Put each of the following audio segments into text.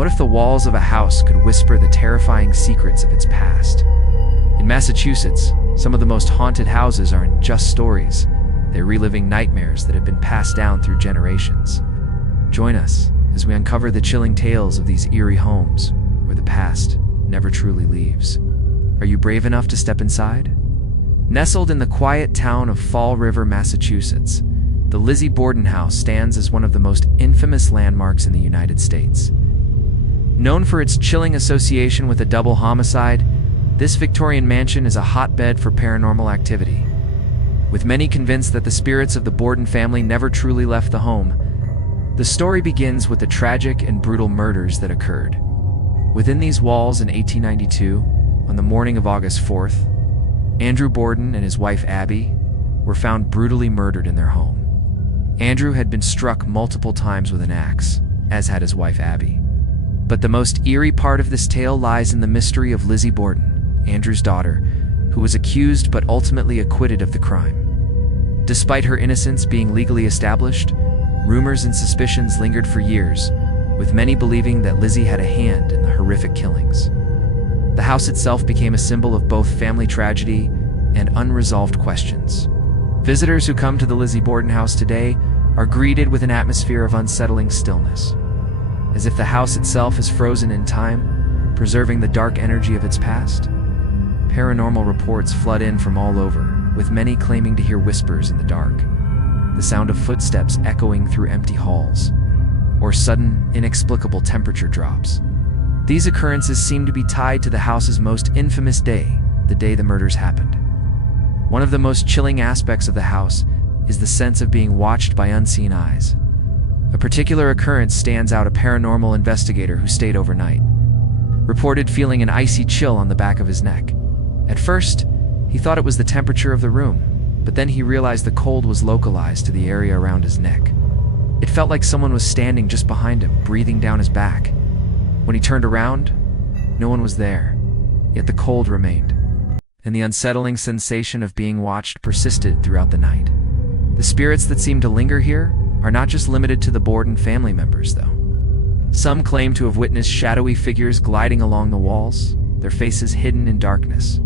What if the walls of a house could whisper the terrifying secrets of its past? In Massachusetts, some of the most haunted houses aren't just stories. They're reliving nightmares that have been passed down through generations. Join us as we uncover the chilling tales of these eerie homes where the past never truly leaves. Are you brave enough to step inside? Nestled in the quiet town of Fall River, Massachusetts, the Lizzie Borden House stands as one of the most infamous landmarks in the United States. Known for its chilling association with a double homicide, this Victorian mansion is a hotbed for paranormal activity. With many convinced that the spirits of the Borden family never truly left the home, the story begins with the tragic and brutal murders that occurred. Within these walls in 1892, on the morning of August 4th, Andrew Borden and his wife Abby were found brutally murdered in their home. Andrew had been struck multiple times with an axe, as had his wife Abby. But the most eerie part of this tale lies in the mystery of Lizzie Borden, Andrew's daughter, who was accused but ultimately acquitted of the crime. Despite her innocence being legally established, rumors and suspicions lingered for years, with many believing that Lizzie had a hand in the horrific killings. The house itself became a symbol of both family tragedy and unresolved questions. Visitors who come to the Lizzie Borden House today are greeted with an atmosphere of unsettling stillness, as if the house itself is frozen in time, preserving the dark energy of its past. Paranormal reports flood in from all over, with many claiming to hear whispers in the dark, the sound of footsteps echoing through empty halls, or sudden, inexplicable temperature drops. These occurrences seem to be tied to the house's most infamous day, the day the murders happened. One of the most chilling aspects of the house is the sense of being watched by unseen eyes. A particular occurrence stands out. A paranormal investigator who stayed overnight reported feeling an icy chill on the back of his neck. At first, he thought it was the temperature of the room, but then he realized the cold was localized to the area around his neck. It felt like someone was standing just behind him, breathing down his back. When he turned around, no one was there, yet the cold remained, and the unsettling sensation of being watched persisted throughout the night. The spirits that seem to linger here are not just limited to the Borden family members, though. Some claim to have witnessed shadowy figures gliding along the walls, their faces hidden in darkness.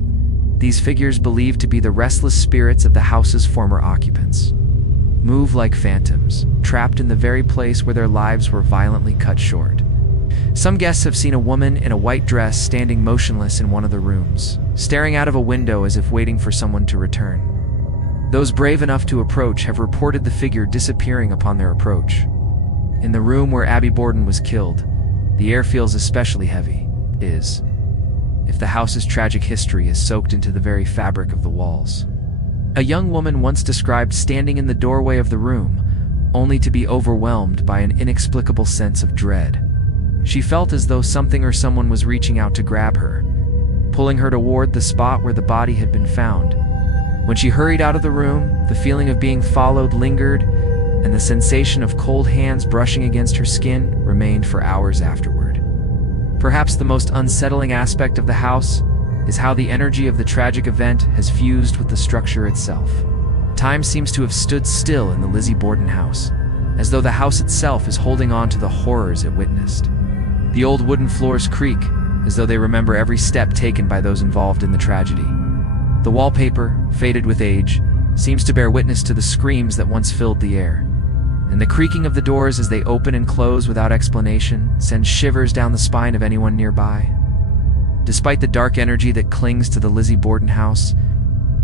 These figures, believed to be the restless spirits of the house's former occupants, move like phantoms, trapped in the very place where their lives were violently cut short. Some guests have seen a woman in a white dress standing motionless in one of the rooms, staring out of a window as if waiting for someone to return. Those brave enough to approach have reported the figure disappearing upon their approach. In the room where Abby Borden was killed, the air feels especially heavy, as if the house's tragic history is soaked into the very fabric of the walls. A young woman once described standing in the doorway of the room, only to be overwhelmed by an inexplicable sense of dread. She felt as though something or someone was reaching out to grab her, pulling her toward the spot where the body had been found. When she hurried out of the room, the feeling of being followed lingered, and the sensation of cold hands brushing against her skin remained for hours afterward. Perhaps the most unsettling aspect of the house is how the energy of the tragic event has fused with the structure itself. Time seems to have stood still in the Lizzie Borden house, as though the house itself is holding on to the horrors it witnessed. The old wooden floors creak, as though they remember every step taken by those involved in the tragedy. The wallpaper, faded with age, seems to bear witness to the screams that once filled the air. And the creaking of the doors as they open and close without explanation sends shivers down the spine of anyone nearby. Despite the dark energy that clings to the Lizzie Borden house,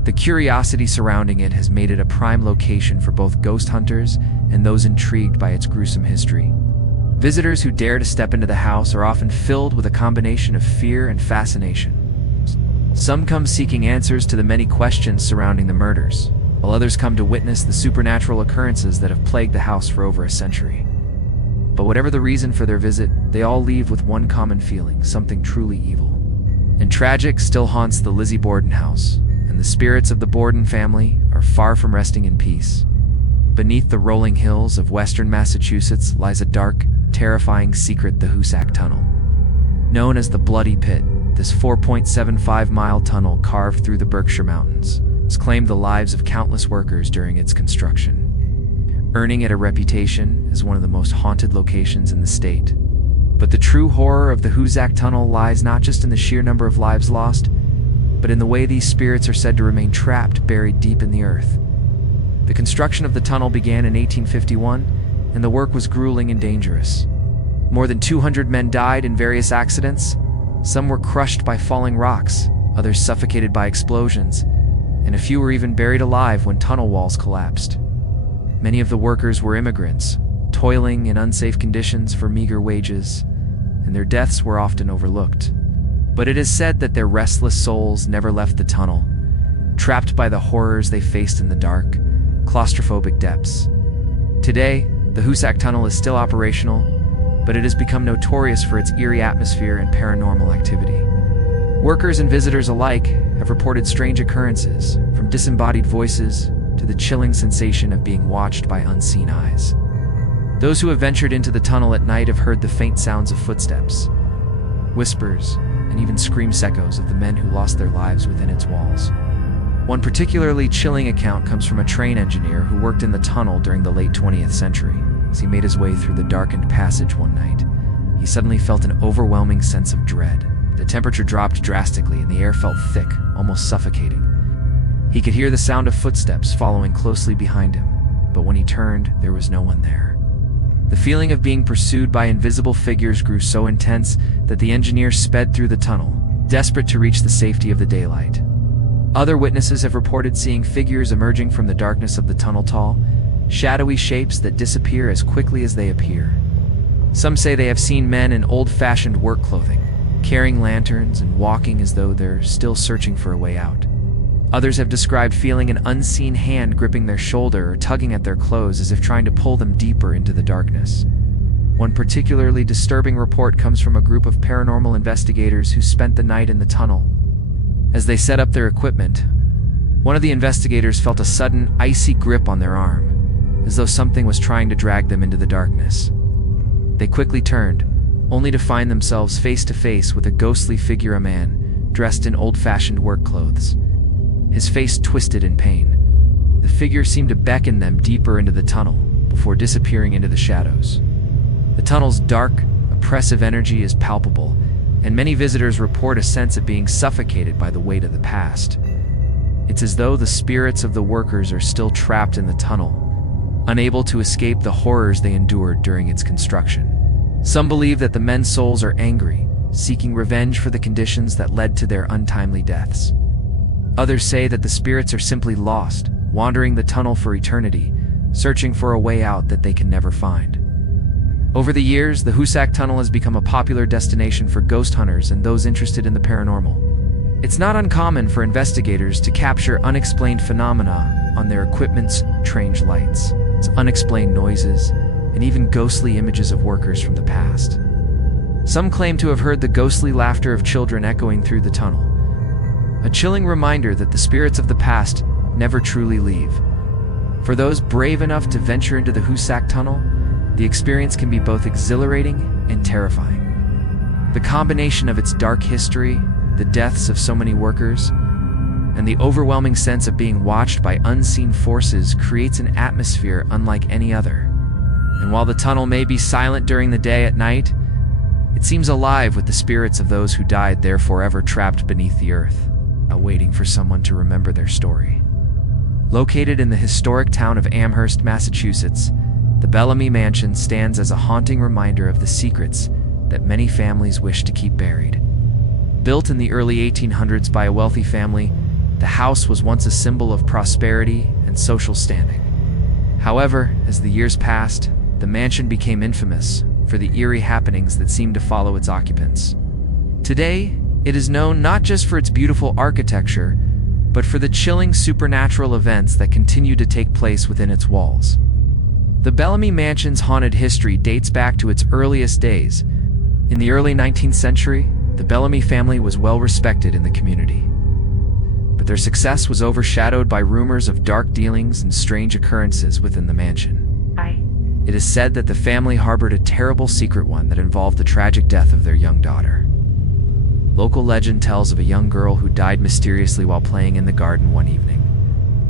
the curiosity surrounding it has made it a prime location for both ghost hunters and those intrigued by its gruesome history. Visitors who dare to step into the house are often filled with a combination of fear and fascination. Some come seeking answers to the many questions surrounding the murders, while others come to witness the supernatural occurrences that have plagued the house for over a century. But whatever the reason for their visit, they all leave with one common feeling: something truly evil and tragic still haunts the Lizzie Borden house, and the spirits of the Borden family are far from resting in peace. Beneath the rolling hills of western Massachusetts lies a dark, terrifying secret: the Hoosac Tunnel. Known as the Bloody Pit, this 4.75-mile tunnel carved through the Berkshire Mountains has claimed the lives of countless workers during its construction, earning it a reputation as one of the most haunted locations in the state. But the true horror of the Hoosac Tunnel lies not just in the sheer number of lives lost, but in the way these spirits are said to remain trapped, buried deep in the earth. The construction of the tunnel began in 1851, and the work was grueling and dangerous. More than 200 men died in various accidents. Some were crushed by falling rocks, others suffocated by explosions, and a few were even buried alive when tunnel walls collapsed. Many of the workers were immigrants, toiling in unsafe conditions for meager wages, and their deaths were often overlooked. But it is said that their restless souls never left the tunnel, trapped by the horrors they faced in the dark, claustrophobic depths. Today, the Hoosac Tunnel is still operational, but it has become notorious for its eerie atmosphere and paranormal activity. Workers and visitors alike have reported strange occurrences, from disembodied voices to the chilling sensation of being watched by unseen eyes. Those who have ventured into the tunnel at night have heard the faint sounds of footsteps, whispers, and even scream echoes of the men who lost their lives within its walls. One particularly chilling account comes from a train engineer who worked in the tunnel during the late 20th century. As he made his way through the darkened passage one night, he suddenly felt an overwhelming sense of dread. The temperature dropped drastically and the air felt thick, almost suffocating. He could hear the sound of footsteps following closely behind him, but when he turned, there was no one there. The feeling of being pursued by invisible figures grew so intense that the engineer sped through the tunnel, desperate to reach the safety of the daylight. Other witnesses have reported seeing figures emerging from the darkness of the tunnel, tall, shadowy shapes that disappear as quickly as they appear. Some say they have seen men in old-fashioned work clothing, carrying lanterns and walking as though they're still searching for a way out. Others have described feeling an unseen hand gripping their shoulder or tugging at their clothes as if trying to pull them deeper into the darkness. One particularly disturbing report comes from a group of paranormal investigators who spent the night in the tunnel. As they set up their equipment, one of the investigators felt a sudden, icy grip on their arm, as though something was trying to drag them into the darkness. They quickly turned, only to find themselves face to face with a ghostly figure, a man dressed in old-fashioned work clothes. His face twisted in pain. The figure seemed to beckon them deeper into the tunnel, before disappearing into the shadows. The tunnel's dark, oppressive energy is palpable, and many visitors report a sense of being suffocated by the weight of the past. It's as though the spirits of the workers are still trapped in the tunnel, unable to escape the horrors they endured during its construction. Some believe that the men's souls are angry, seeking revenge for the conditions that led to their untimely deaths. Others say that the spirits are simply lost, wandering the tunnel for eternity, searching for a way out that they can never find. Over the years, the Hoosac Tunnel has become a popular destination for ghost hunters and those interested in the paranormal. It's not uncommon for investigators to capture unexplained phenomena on their equipment's strange lights, unexplained noises, and even ghostly images of workers from the past. Some claim to have heard the ghostly laughter of children echoing through the tunnel, a chilling reminder that the spirits of the past never truly leave. For those brave enough to venture into the Hoosac Tunnel, the experience can be both exhilarating and terrifying. The combination of its dark history, the deaths of so many workers, and the overwhelming sense of being watched by unseen forces creates an atmosphere unlike any other. And while the tunnel may be silent during the day, at night, it seems alive with the spirits of those who died there, forever trapped beneath the earth, waiting for someone to remember their story. Located in the historic town of Amherst, Massachusetts, the Bellamy Mansion stands as a haunting reminder of the secrets that many families wish to keep buried. Built in the early 1800s by a wealthy family, the house was once a symbol of prosperity and social standing. However, as the years passed, the mansion became infamous for the eerie happenings that seemed to follow its occupants. Today, it is known not just for its beautiful architecture, but for the chilling supernatural events that continue to take place within its walls. The Bellamy Mansion's haunted history dates back to its earliest days. In the early 19th century, the Bellamy family was well respected in the community. But their success was overshadowed by rumors of dark dealings and strange occurrences within the mansion. It is said that the family harbored a terrible secret, one that involved the tragic death of their young daughter. Local legend tells of a young girl who died mysteriously while playing in the garden one evening.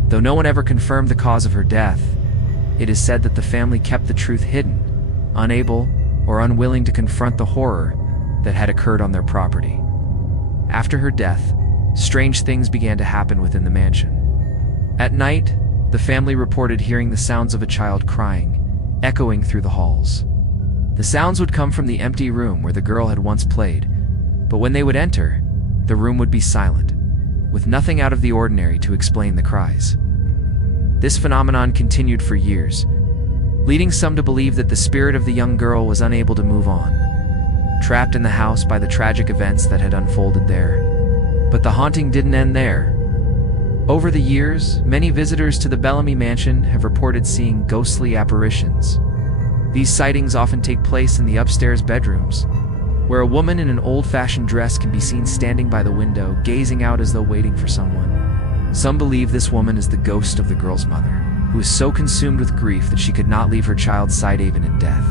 Though no one ever confirmed the cause of her death, it is said that the family kept the truth hidden, unable or unwilling to confront the horror that had occurred on their property. After her death, strange things began to happen within the mansion. At night, the family reported hearing the sounds of a child crying, echoing through the halls. The sounds would come from the empty room where the girl had once played, but when they would enter, the room would be silent, with nothing out of the ordinary to explain the cries. This phenomenon continued for years, leading some to believe that the spirit of the young girl was unable to move on, trapped in the house by the tragic events that had unfolded there. But the haunting didn't end there. Over the years, many visitors to the Bellamy Mansion have reported seeing ghostly apparitions. These sightings often take place in the upstairs bedrooms, where a woman in an old-fashioned dress can be seen standing by the window, gazing out as though waiting for someone. Some believe this woman is the ghost of the girl's mother, who is so consumed with grief that she could not leave her child's side even in death.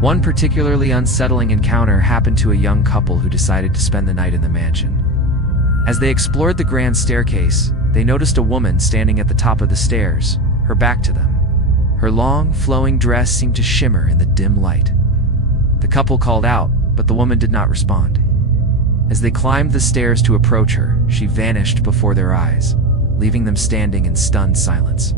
One particularly unsettling encounter happened to a young couple who decided to spend the night in the mansion. As they explored the grand staircase, they noticed a woman standing at the top of the stairs, her back to them. Her long, flowing dress seemed to shimmer in the dim light. The couple called out, but the woman did not respond. As they climbed the stairs to approach her, she vanished before their eyes, leaving them standing in stunned silence.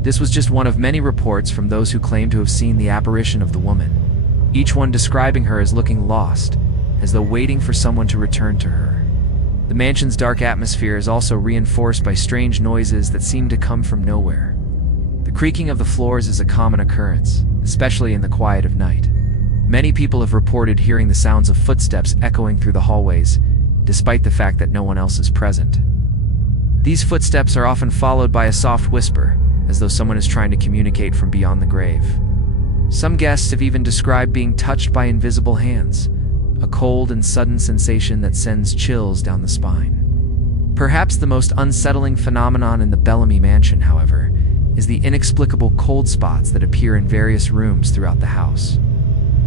This was just one of many reports from those who claimed to have seen the apparition of the woman, each one describing her as looking lost, as though waiting for someone to return to her. The mansion's dark atmosphere is also reinforced by strange noises that seem to come from nowhere. The creaking of the floors is a common occurrence, especially in the quiet of night. Many people have reported hearing the sounds of footsteps echoing through the hallways, despite the fact that no one else is present. These footsteps are often followed by a soft whisper, as though someone is trying to communicate from beyond the grave. Some guests have even described being touched by invisible hands, a cold and sudden sensation that sends chills down the spine. Perhaps the most unsettling phenomenon in the Bellamy Mansion, however, is the inexplicable cold spots that appear in various rooms throughout the house.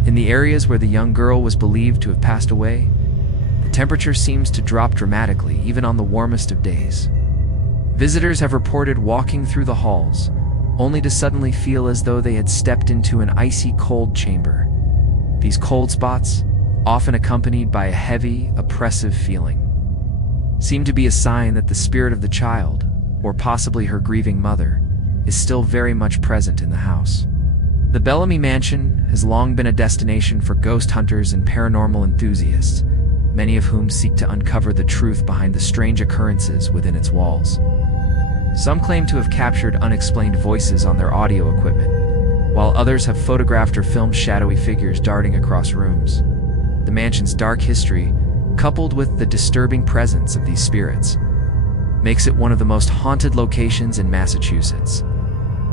In the areas where the young girl was believed to have passed away, the temperature seems to drop dramatically even on the warmest of days. Visitors have reported walking through the halls, only to suddenly feel as though they had stepped into an icy cold chamber. These cold spots, often accompanied by a heavy, oppressive feeling, seem to be a sign that the spirit of the child, or possibly her grieving mother, is still very much present in the house. The Bellamy Mansion has long been a destination for ghost hunters and paranormal enthusiasts, many of whom seek to uncover the truth behind the strange occurrences within its walls. Some claim to have captured unexplained voices on their audio equipment, while others have photographed or filmed shadowy figures darting across rooms. The mansion's dark history, coupled with the disturbing presence of these spirits, makes it one of the most haunted locations in Massachusetts.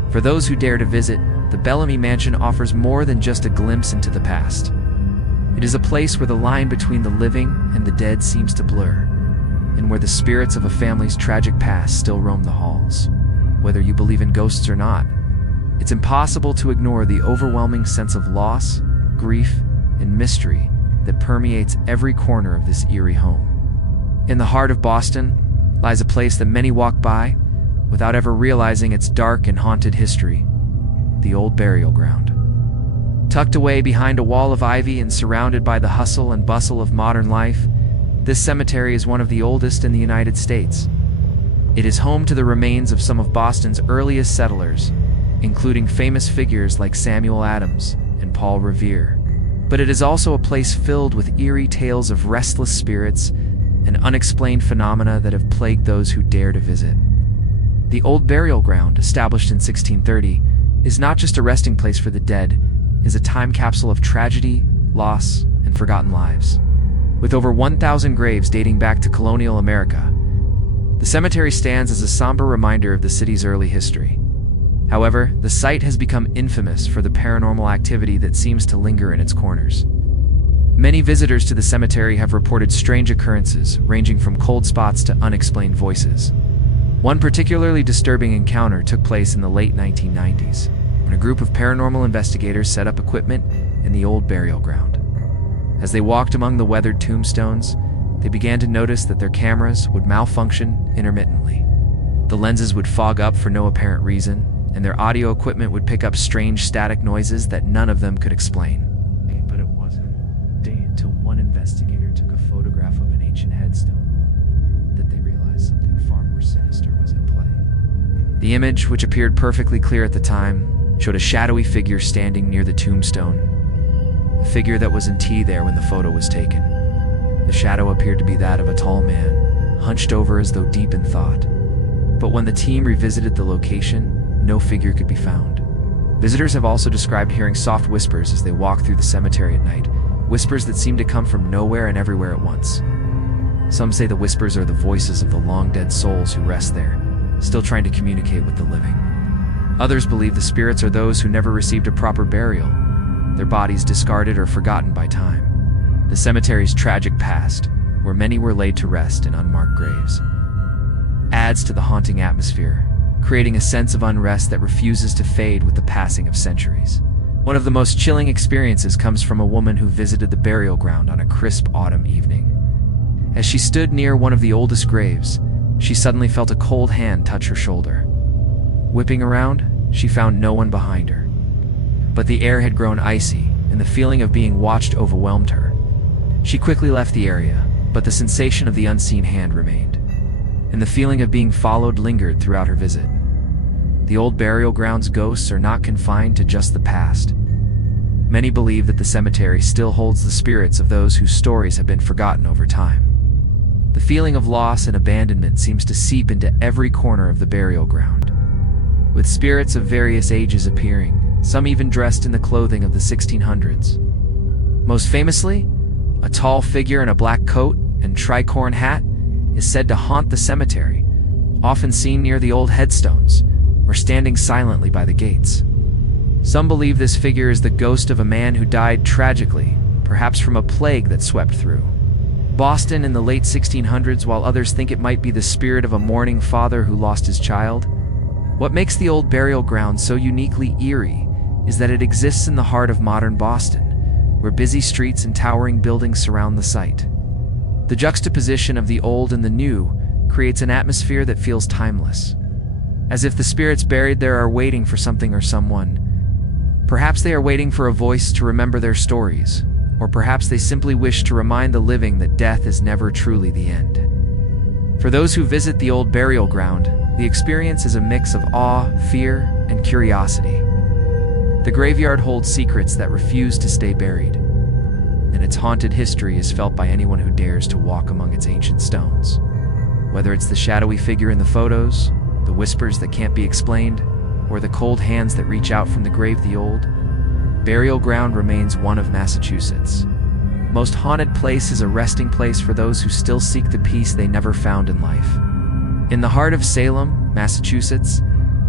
For those who dare to visit, the Bellamy Mansion offers more than just a glimpse into the past. It is a place where the line between the living and the dead seems to blur, and where the spirits of a family's tragic past still roam the halls. Whether you believe in ghosts or not, it's impossible to ignore the overwhelming sense of loss, grief, and mystery that permeates every corner of this eerie home. In the heart of Boston lies a place that many walk by without ever realizing its dark and haunted history: the old burial ground. Tucked away behind a wall of ivy and surrounded by the hustle and bustle of modern life, this cemetery is one of the oldest in the United States. It is home to the remains of some of Boston's earliest settlers, including famous figures like Samuel Adams and Paul Revere. But it is also a place filled with eerie tales of restless spirits and unexplained phenomena that have plagued those who dare to visit. The old burial ground, established in 1630, is not just a resting place for the dead, it is a time capsule of tragedy, loss, and forgotten lives. With over 1,000 graves dating back to colonial America, the cemetery stands as a somber reminder of the city's early history. However, the site has become infamous for the paranormal activity that seems to linger in its corners. Many visitors to the cemetery have reported strange occurrences, ranging from cold spots to unexplained voices. One particularly disturbing encounter took place in the late 1990s, when a group of paranormal investigators set up equipment in the old burial ground. As they walked among the weathered tombstones, they began to notice that their cameras would malfunction intermittently. The lenses would fog up for no apparent reason, and their audio equipment would pick up strange static noises that none of them could explain. one investigator took a photograph of an ancient headstone that they realized something far more sinister was at play. The image, which appeared perfectly clear at the time, showed a shadowy figure standing near the tombstone, a figure that wasn't there when the photo was taken. The shadow appeared to be that of a tall man, hunched over as though deep in thought. But when the team revisited the location, no figure could be found. Visitors have also described hearing soft whispers as they walk through the cemetery at night, whispers that seem to come from nowhere and everywhere at once. Some say the whispers are the voices of the long-dead souls who rest there, still trying to communicate with the living. Others believe the spirits are those who never received a proper burial, their bodies discarded or forgotten by time. The cemetery's tragic past, where many were laid to rest in unmarked graves, adds to the haunting atmosphere, creating a sense of unrest that refuses to fade with the passing of centuries. One of the most chilling experiences comes from a woman who visited the burial ground on a crisp autumn evening. As she stood near one of the oldest graves, she suddenly felt a cold hand touch her shoulder. Whipping around, she found no one behind her. But the air had grown icy, and the feeling of being watched overwhelmed her. She quickly left the area, but the sensation of the unseen hand remained, and the feeling of being followed lingered throughout her visit. The old burial ground's ghosts are not confined to just the past. Many believe that the cemetery still holds the spirits of those whose stories have been forgotten over time. The feeling of loss and abandonment seems to seep into every corner of the burial ground, with spirits of various ages appearing, some even dressed in the clothing of the 1600s. Most famously, a tall figure in a black coat and tricorn hat is said to haunt the cemetery, often seen near the old headstones or standing silently by the gates. Some believe this figure is the ghost of a man who died tragically, perhaps from a plague that swept through Boston in the late 1600s, while others think it might be the spirit of a mourning father who lost his child. What makes the old burial ground so uniquely eerie is that it exists in the heart of modern Boston, where busy streets and towering buildings surround the site. The juxtaposition of the old and the new creates an atmosphere that feels timeless, as if the spirits buried there are waiting for something or someone. Perhaps they are waiting for a voice to remember their stories, or perhaps they simply wish to remind the living that death is never truly the end. For those who visit the old burial ground, the experience is a mix of awe, fear, and curiosity. The graveyard holds secrets that refuse to stay buried, and its haunted history is felt by anyone who dares to walk among its ancient stones. Whether it's the shadowy figure in the photos, the whispers that can't be explained, or the cold hands that reach out from the grave, the old burial ground remains one of Massachusetts' most haunted place, is a resting place for those who still seek the peace they never found in life. In the heart of Salem, Massachusetts,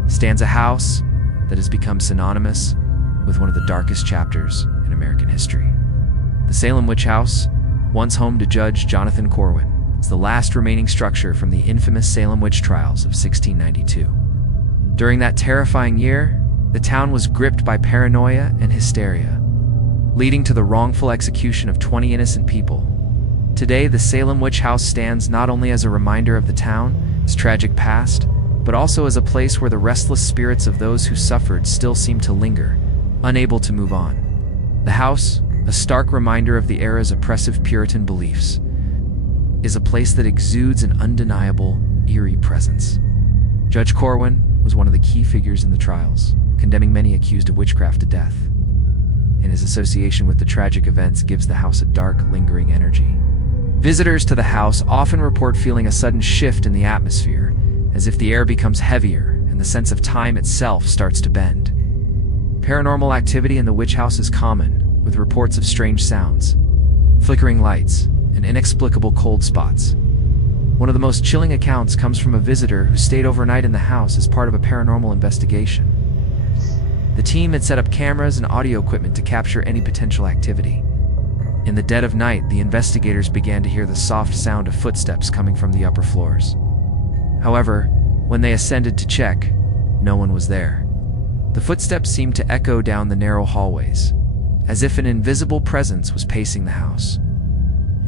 stands a house that has become synonymous with one of the darkest chapters in American history. The Salem Witch House, once home to Judge Jonathan Corwin, is the last remaining structure from the infamous Salem witch trials of 1692. During that terrifying year, the town was gripped by paranoia and hysteria, leading to the wrongful execution of 20 innocent people. Today, the Salem Witch House stands not only as a reminder of the town, its tragic past, but also as a place where the restless spirits of those who suffered still seem to linger, unable to move on. The house, a stark reminder of the era's oppressive Puritan beliefs, is a place that exudes an undeniable, eerie presence. Judge Corwin was one of the key figures in the trials, condemning many accused of witchcraft to death, and his association with the tragic events gives the house a dark, lingering energy. Visitors to the house often report feeling a sudden shift in the atmosphere, as if the air becomes heavier and the sense of time itself starts to bend. Paranormal activity in the witch house is common, with reports of strange sounds, flickering lights, and inexplicable cold spots. One of the most chilling accounts comes from a visitor who stayed overnight in the house as part of a paranormal investigation. The team had set up cameras and audio equipment to capture any potential activity. In the dead of night, the investigators began to hear the soft sound of footsteps coming from the upper floors. However, when they ascended to check, no one was there. The footsteps seemed to echo down the narrow hallways, as if an invisible presence was pacing the house.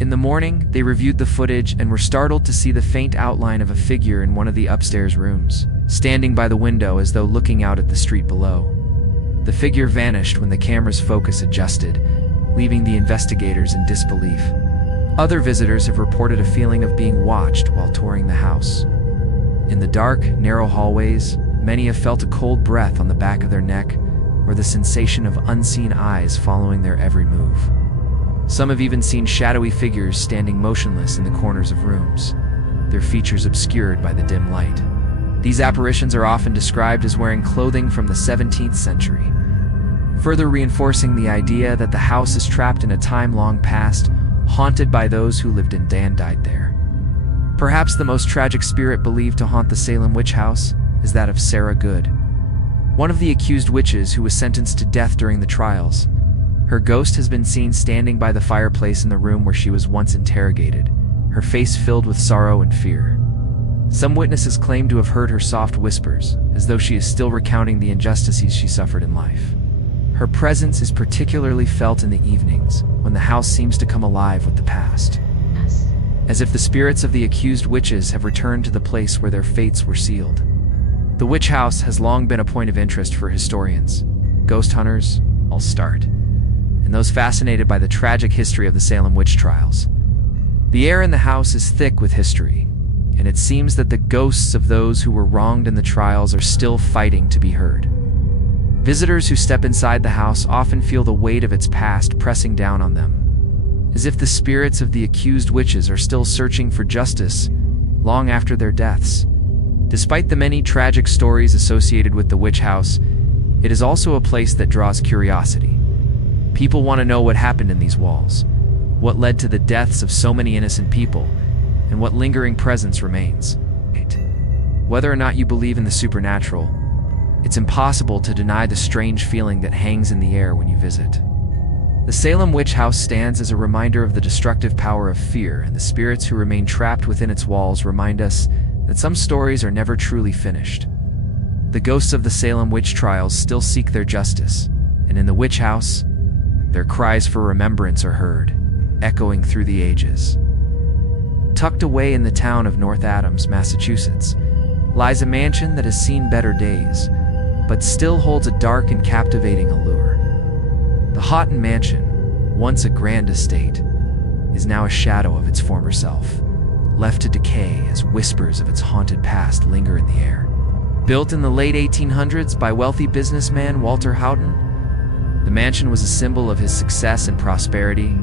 In the morning, they reviewed the footage and were startled to see the faint outline of a figure in one of the upstairs rooms, standing by the window as though looking out at the street below. The figure vanished when the camera's focus adjusted, leaving the investigators in disbelief. Other visitors have reported a feeling of being watched while touring the house. In the dark, narrow hallways, many have felt a cold breath on the back of their neck or the sensation of unseen eyes following their every move. Some have even seen shadowy figures standing motionless in the corners of rooms, their features obscured by the dim light. These apparitions are often described as wearing clothing from the 17th century, further reinforcing the idea that the house is trapped in a time long past, haunted by those who lived and died there. Perhaps the most tragic spirit believed to haunt the Salem Witch House is that of Sarah Good, one of the accused witches who was sentenced to death during the trials. Her ghost has been seen standing by the fireplace in the room where she was once interrogated, her face filled with sorrow and fear. Some witnesses claim to have heard her soft whispers, as though she is still recounting the injustices she suffered in life. Her presence is particularly felt in the evenings, when the house seems to come alive with the past, as if the spirits of the accused witches have returned to the place where their fates were sealed. The witch house has long been a point of interest for historians, ghost hunters, all start, and those fascinated by the tragic history of the Salem witch trials. The air in the house is thick with history, and it seems that the ghosts of those who were wronged in the trials are still fighting to be heard. Visitors who step inside the house often feel the weight of its past pressing down on them, as if the spirits of the accused witches are still searching for justice long after their deaths. Despite the many tragic stories associated with the witch house, it is also a place that draws curiosity. People want to know what happened in these walls, what led to the deaths of so many innocent people, and what lingering presence remains. Whether or not you believe in the supernatural, it's impossible to deny the strange feeling that hangs in the air when you visit. The Salem Witch House stands as a reminder of the destructive power of fear, and the spirits who remain trapped within its walls remind us that some stories are never truly finished. The ghosts of the Salem witch trials still seek their justice, and in the witch house, their cries for remembrance are heard, echoing through the ages. Tucked away in the town of North Adams, Massachusetts, lies a mansion that has seen better days, but still holds a dark and captivating allure. The Houghton Mansion, once a grand estate, is now a shadow of its former self, left to decay as whispers of its haunted past linger in the air. Built in the late 1800s by wealthy businessman Walter Houghton, the mansion was a symbol of his success and prosperity.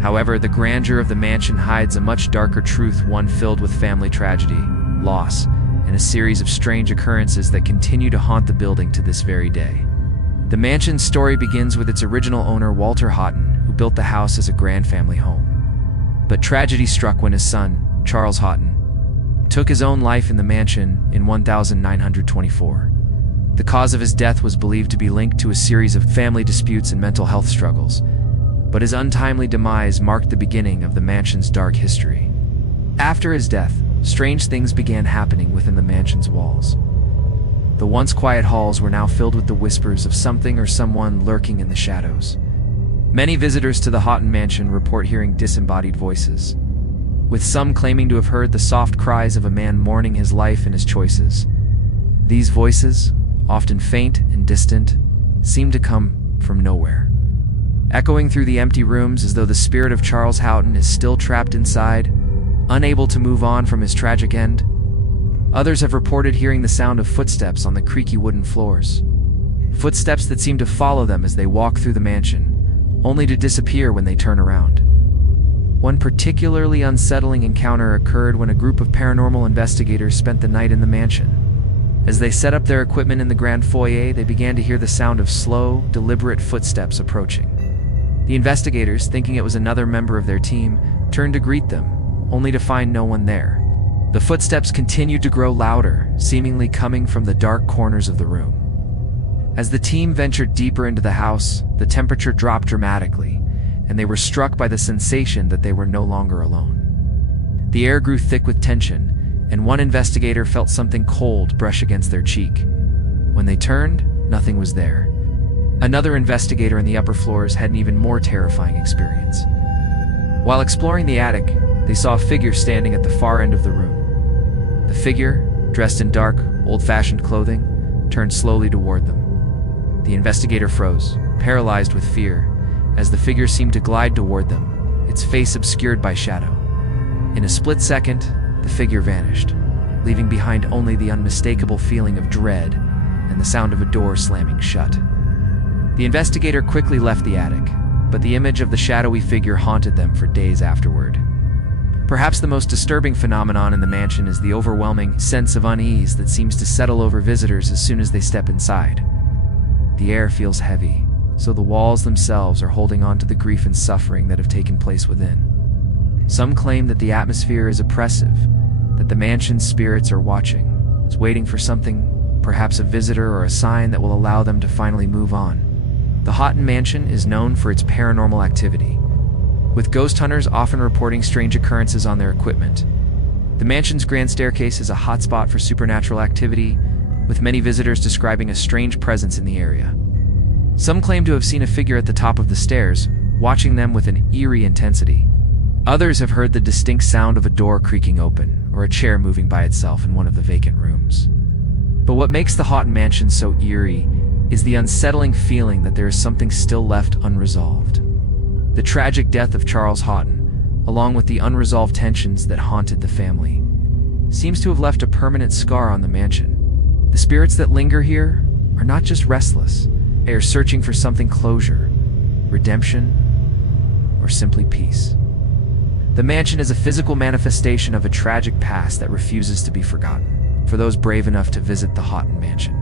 However, the grandeur of the mansion hides a much darker truth, one filled with family tragedy, loss, and a series of strange occurrences that continue to haunt the building to this very day. The mansion's story begins with its original owner, Walter Houghton, who built the house as a grand family home. But tragedy struck when his son, Charles Houghton, took his own life in the mansion in 1924. The cause of his death was believed to be linked to a series of family disputes and mental health struggles, but his untimely demise marked the beginning of the mansion's dark history. After his death, strange things began happening within the mansion's walls. The once quiet halls were now filled with the whispers of something or someone lurking in the shadows. Many visitors to the Houghton Mansion report hearing disembodied voices, with some claiming to have heard the soft cries of a man mourning his life and his choices. These voices, often faint and distant, seem to come from nowhere, echoing through the empty rooms as though the spirit of Charles Houghton is still trapped inside, unable to move on from his tragic end. Others have reported hearing the sound of footsteps on the creaky wooden floors, footsteps that seem to follow them as they walk through the mansion, only to disappear when they turn around. One particularly unsettling encounter occurred when a group of paranormal investigators spent the night in the mansion. As they set up their equipment in the grand foyer, they began to hear the sound of slow, deliberate footsteps approaching. The investigators, thinking it was another member of their team, turned to greet them, only to find no one there. The footsteps continued to grow louder, seemingly coming from the dark corners of the room. As the team ventured deeper into the house, the temperature dropped dramatically, and they were struck by the sensation that they were no longer alone. The air grew thick with tension, and one investigator felt something cold brush against their cheek. When they turned, nothing was there. Another investigator in the upper floors had an even more terrifying experience. While exploring the attic, they saw a figure standing at the far end of the room. The figure, dressed in dark, old-fashioned clothing, turned slowly toward them. The investigator froze, paralyzed with fear, as the figure seemed to glide toward them, its face obscured by shadow. In a split second, the figure vanished, leaving behind only the unmistakable feeling of dread and the sound of a door slamming shut. The investigator quickly left the attic, but the image of the shadowy figure haunted them for days afterward. Perhaps the most disturbing phenomenon in the mansion is the overwhelming sense of unease that seems to settle over visitors as soon as they step inside. The air feels heavy, so the walls themselves are holding on to the grief and suffering that have taken place within. Some claim that the atmosphere is oppressive, that the mansion's spirits are watching, is waiting for something, perhaps a visitor or a sign that will allow them to finally move on. The Houghton Mansion is known for its paranormal activity, with ghost hunters often reporting strange occurrences on their equipment. The mansion's grand staircase is a hotspot for supernatural activity, with many visitors describing a strange presence in the area. Some claim to have seen a figure at the top of the stairs, watching them with an eerie intensity. Others have heard the distinct sound of a door creaking open or a chair moving by itself in one of the vacant rooms. But what makes the Houghton Mansion so eerie is the unsettling feeling that there is something still left unresolved. The tragic death of Charles Houghton, along with the unresolved tensions that haunted the family, seems to have left a permanent scar on the mansion. The spirits that linger here are not just restless, they are searching for something: closure, redemption, or simply peace. The mansion is a physical manifestation of a tragic past that refuses to be forgotten. For those brave enough to visit the Houghton Mansion,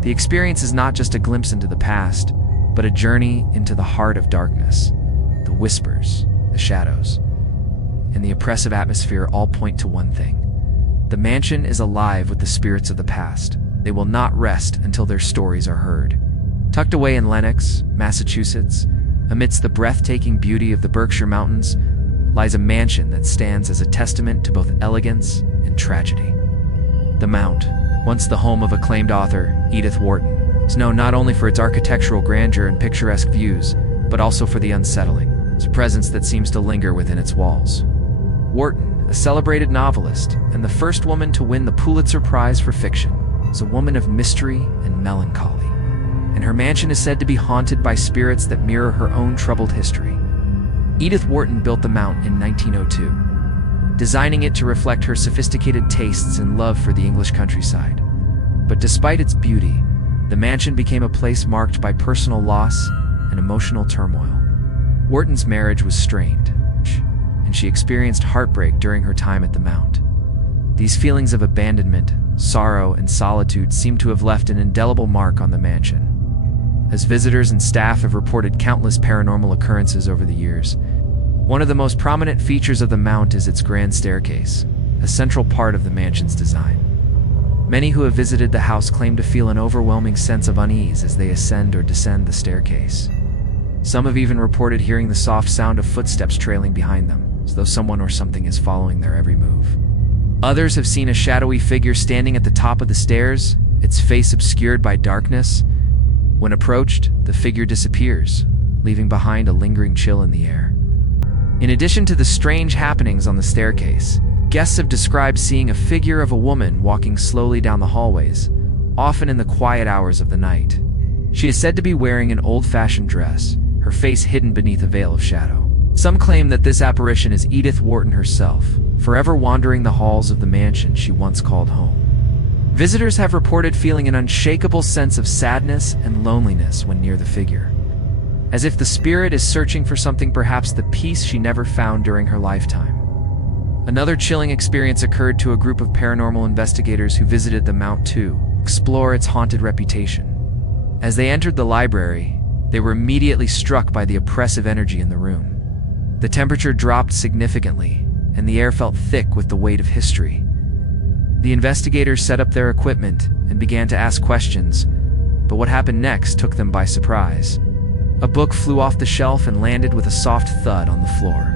the experience is not just a glimpse into the past, but a journey into the heart of darkness. The whispers, the shadows, and the oppressive atmosphere all point to one thing: the mansion is alive with the spirits of the past. They will not rest until their stories are heard. Tucked away in Lenox, Massachusetts, amidst the breathtaking beauty of the Berkshire Mountains, lies a mansion that stands as a testament to both elegance and tragedy. The Mount, once the home of acclaimed author Edith Wharton, is known not only for its architectural grandeur and picturesque views, but also for the unsettling presence that seems to linger within its walls. Wharton, a celebrated novelist and the first woman to win the Pulitzer Prize for fiction, is a woman of mystery and melancholy, and her mansion is said to be haunted by spirits that mirror her own troubled history. Edith Wharton built the Mount in 1902, designing it to reflect her sophisticated tastes and love for the English countryside. But despite its beauty, the mansion became a place marked by personal loss and emotional turmoil. Wharton's marriage was strained, and she experienced heartbreak during her time at the Mount. These feelings of abandonment, sorrow, and solitude seem to have left an indelible mark on the mansion. As visitors and staff have reported countless paranormal occurrences over the years, one of the most prominent features of the Mount is its grand staircase, a central part of the mansion's design. Many who have visited the house claim to feel an overwhelming sense of unease as they ascend or descend the staircase. Some have even reported hearing the soft sound of footsteps trailing behind them, as though someone or something is following their every move. Others have seen a shadowy figure standing at the top of the stairs, its face obscured by darkness. When approached, the figure disappears, leaving behind a lingering chill in the air. In addition to the strange happenings on the staircase, guests have described seeing a figure of a woman walking slowly down the hallways, often in the quiet hours of the night. She is said to be wearing an old-fashioned dress, her face hidden beneath a veil of shadow. Some claim that this apparition is Edith Wharton herself, forever wandering the halls of the mansion she once called home. Visitors have reported feeling an unshakable sense of sadness and loneliness when near the figure, as if the spirit is searching for something, perhaps the peace she never found during her lifetime. Another chilling experience occurred to a group of paranormal investigators who visited the Mount to explore its haunted reputation. As they entered the library, they were immediately struck by the oppressive energy in the room. The temperature dropped significantly, and the air felt thick with the weight of history. The investigators set up their equipment and began to ask questions, but what happened next took them by surprise. A book flew off the shelf and landed with a soft thud on the floor.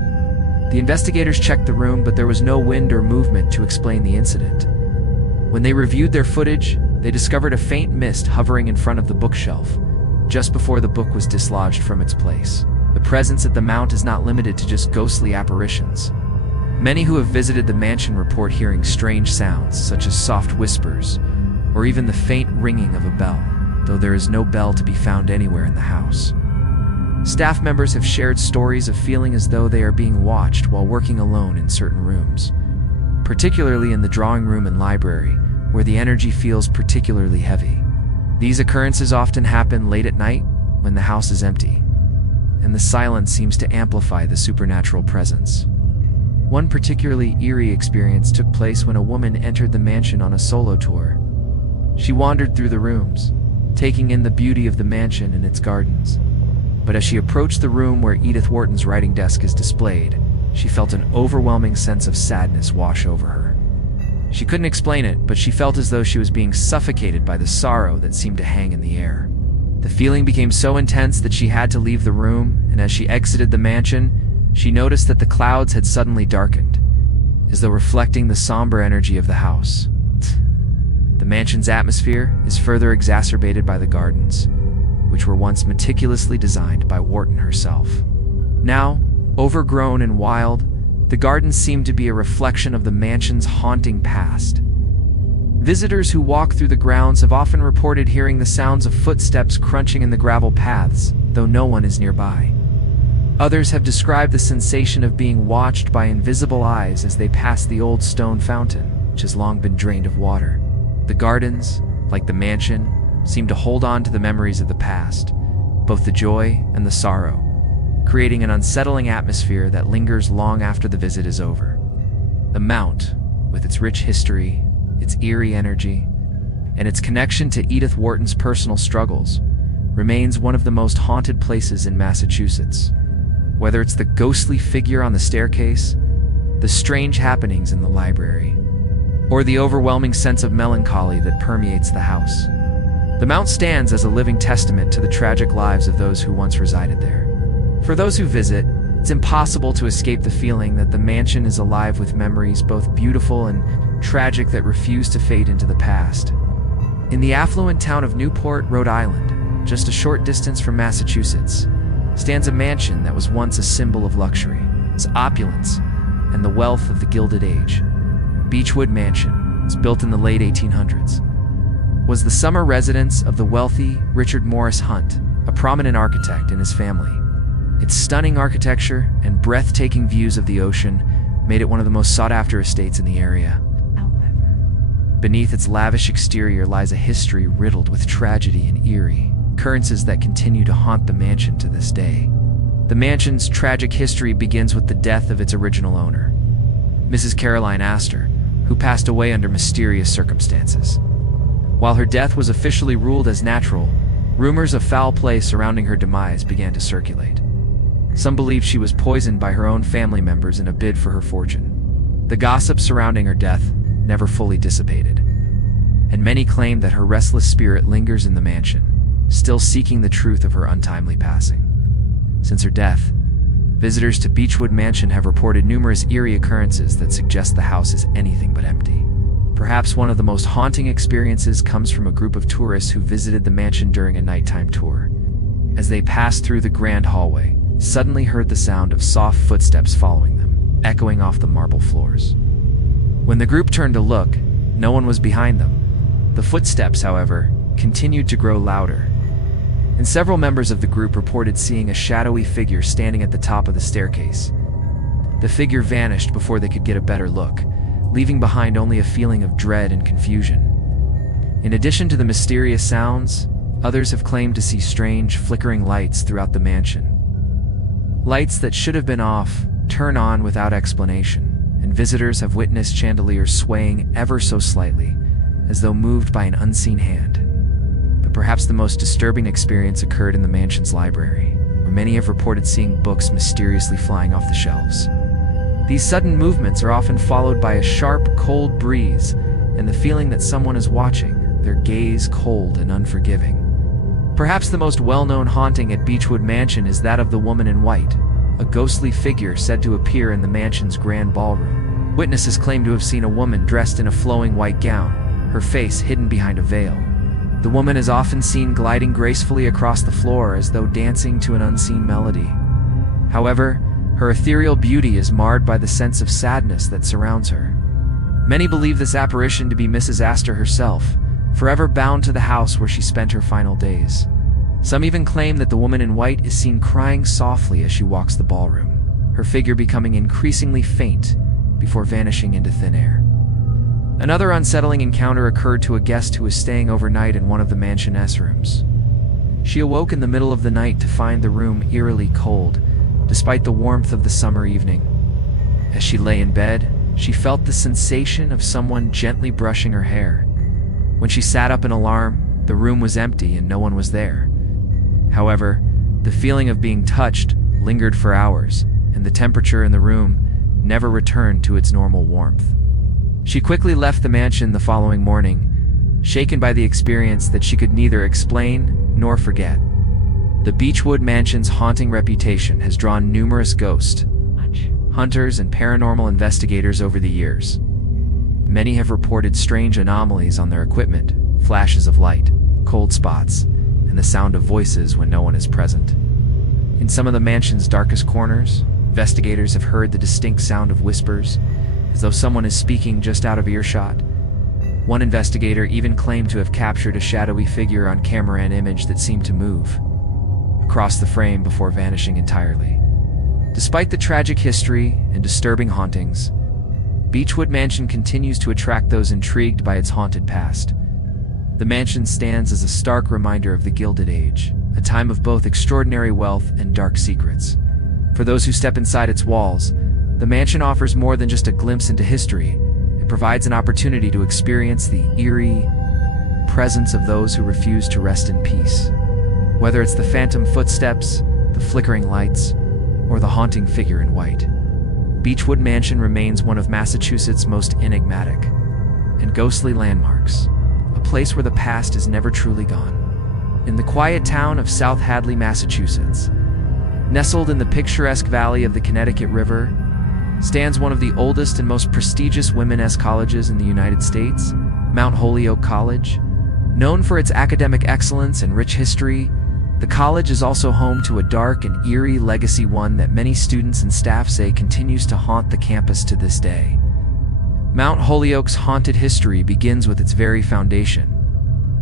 The investigators checked the room, but there was no wind or movement to explain the incident. When they reviewed their footage, they discovered a faint mist hovering in front of the bookshelf, just before the book was dislodged from its place. The presence at the Mount is not limited to just ghostly apparitions. Many who have visited the mansion report hearing strange sounds, such as soft whispers, or even the faint ringing of a bell, though there is no bell to be found anywhere in the house. Staff members have shared stories of feeling as though they are being watched while working alone in certain rooms, particularly in the drawing room and library, where the energy feels particularly heavy. These occurrences often happen late at night when the house is empty, and the silence seems to amplify the supernatural presence. One particularly eerie experience took place when a woman entered the mansion on a solo tour. She wandered through the rooms, taking in the beauty of the mansion and its gardens. But as she approached the room where Edith Wharton's writing desk is displayed, she felt an overwhelming sense of sadness wash over her. She couldn't explain it, but she felt as though she was being suffocated by the sorrow that seemed to hang in the air. The feeling became so intense that she had to leave the room, and as she exited the mansion, she noticed that the clouds had suddenly darkened, as though reflecting the somber energy of the house. The mansion's atmosphere is further exacerbated by the gardens, which were once meticulously designed by Wharton herself. Now, overgrown and wild, the gardens seem to be a reflection of the mansion's haunting past. Visitors who walk through the grounds have often reported hearing the sounds of footsteps crunching in the gravel paths, though no one is nearby. Others have described the sensation of being watched by invisible eyes as they pass the old stone fountain, which has long been drained of water. The gardens, like the mansion, seem to hold on to the memories of the past, both the joy and the sorrow, creating an unsettling atmosphere that lingers long after the visit is over. The Mount, with its rich history, its eerie energy, and its connection to Edith Wharton's personal struggles, remains one of the most haunted places in Massachusetts. Whether it's the ghostly figure on the staircase, the strange happenings in the library, or the overwhelming sense of melancholy that permeates the house, the Mount stands as a living testament to the tragic lives of those who once resided there. For those who visit, it's impossible to escape the feeling that the mansion is alive with memories both beautiful and tragic that refuse to fade into the past. In the affluent town of Newport, Rhode Island, just a short distance from Massachusetts, stands a mansion that was once a symbol of luxury, its opulence, and the wealth of the Gilded Age. Beechwood Mansion, was built in the late 1800s, was the summer residence of the wealthy Richard Morris Hunt, a prominent architect, and his family. Its stunning architecture and breathtaking views of the ocean made it one of the most sought-after estates in the area. Beneath its lavish exterior lies a history riddled with tragedy and eerie occurrences that continue to haunt the mansion to this day. The mansion's tragic history begins with the death of its original owner, Mrs. Caroline Astor, who passed away under mysterious circumstances. While her death was officially ruled as natural, rumors of foul play surrounding her demise began to circulate. Some believed she was poisoned by her own family members in a bid for her fortune. The gossip surrounding her death never fully dissipated, and many claimed that her restless spirit lingers in the mansion, still seeking the truth of her untimely passing. Since her death, visitors to Beechwood Mansion have reported numerous eerie occurrences that suggest the house is anything but empty. Perhaps one of the most haunting experiences comes from a group of tourists who visited the mansion during a nighttime tour. As they passed through the grand hallway, suddenly heard the sound of soft footsteps following them, echoing off the marble floors. When the group turned to look, no one was behind them. The footsteps, however, continued to grow louder, and several members of the group reported seeing a shadowy figure standing at the top of the staircase. The figure vanished before they could get a better look, leaving behind only a feeling of dread and confusion. In addition to the mysterious sounds, others have claimed to see strange, flickering lights throughout the mansion. Lights that should have been off turn on without explanation, and visitors have witnessed chandeliers swaying ever so slightly, as though moved by an unseen hand. But perhaps the most disturbing experience occurred in the mansion's library, where many have reported seeing books mysteriously flying off the shelves. These sudden movements are often followed by a sharp, cold breeze, and the feeling that someone is watching, their gaze cold and unforgiving. Perhaps the most well-known haunting at Beechwood Mansion is that of the woman in white, a ghostly figure said to appear in the mansion's grand ballroom. Witnesses claim to have seen a woman dressed in a flowing white gown, her face hidden behind a veil. The woman is often seen gliding gracefully across the floor as though dancing to an unseen melody. However, her ethereal beauty is marred by the sense of sadness that surrounds her. Many believe this apparition to be Mrs. Astor herself, forever bound to the house where she spent her final days. Some even claim that the woman in white is seen crying softly as she walks the ballroom, her figure becoming increasingly faint before vanishing into thin air. Another unsettling encounter occurred to a guest who was staying overnight in one of the mansion's rooms. She awoke in the middle of the night to find the room eerily cold, despite the warmth of the summer evening. As she lay in bed, she felt the sensation of someone gently brushing her hair. When she sat up in alarm, the room was empty and no one was there. However, the feeling of being touched lingered for hours, and the temperature in the room never returned to its normal warmth. She quickly left the mansion the following morning, shaken by the experience that she could neither explain nor forget. The Beechwood Mansion's haunting reputation has drawn numerous ghost hunters and paranormal investigators over the years. Many have reported strange anomalies on their equipment, flashes of light, cold spots, and the sound of voices when no one is present. In some of the mansion's darkest corners, investigators have heard the distinct sound of whispers, as though someone is speaking just out of earshot. One investigator even claimed to have captured a shadowy figure on camera and image that seemed to move across the frame before vanishing entirely. Despite the tragic history and disturbing hauntings, Beechwood Mansion continues to attract those intrigued by its haunted past. The mansion stands as a stark reminder of the Gilded Age, a time of both extraordinary wealth and dark secrets. For those who step inside its walls, the mansion offers more than just a glimpse into history. It provides an opportunity to experience the eerie presence of those who refuse to rest in peace. Whether it's the phantom footsteps, the flickering lights, or the haunting figure in white, Beechwood Mansion remains one of Massachusetts' most enigmatic and ghostly landmarks, a place where the past is never truly gone. In the quiet town of South Hadley, Massachusetts, nestled in the picturesque valley of the Connecticut River, stands one of the oldest and most prestigious women's colleges in the United States, Mount Holyoke College. Known for its academic excellence and rich history, the college is also home to a dark and eerie legacy, one that many students and staff say continues to haunt the campus to this day. Mount Holyoke's haunted history begins with its very foundation.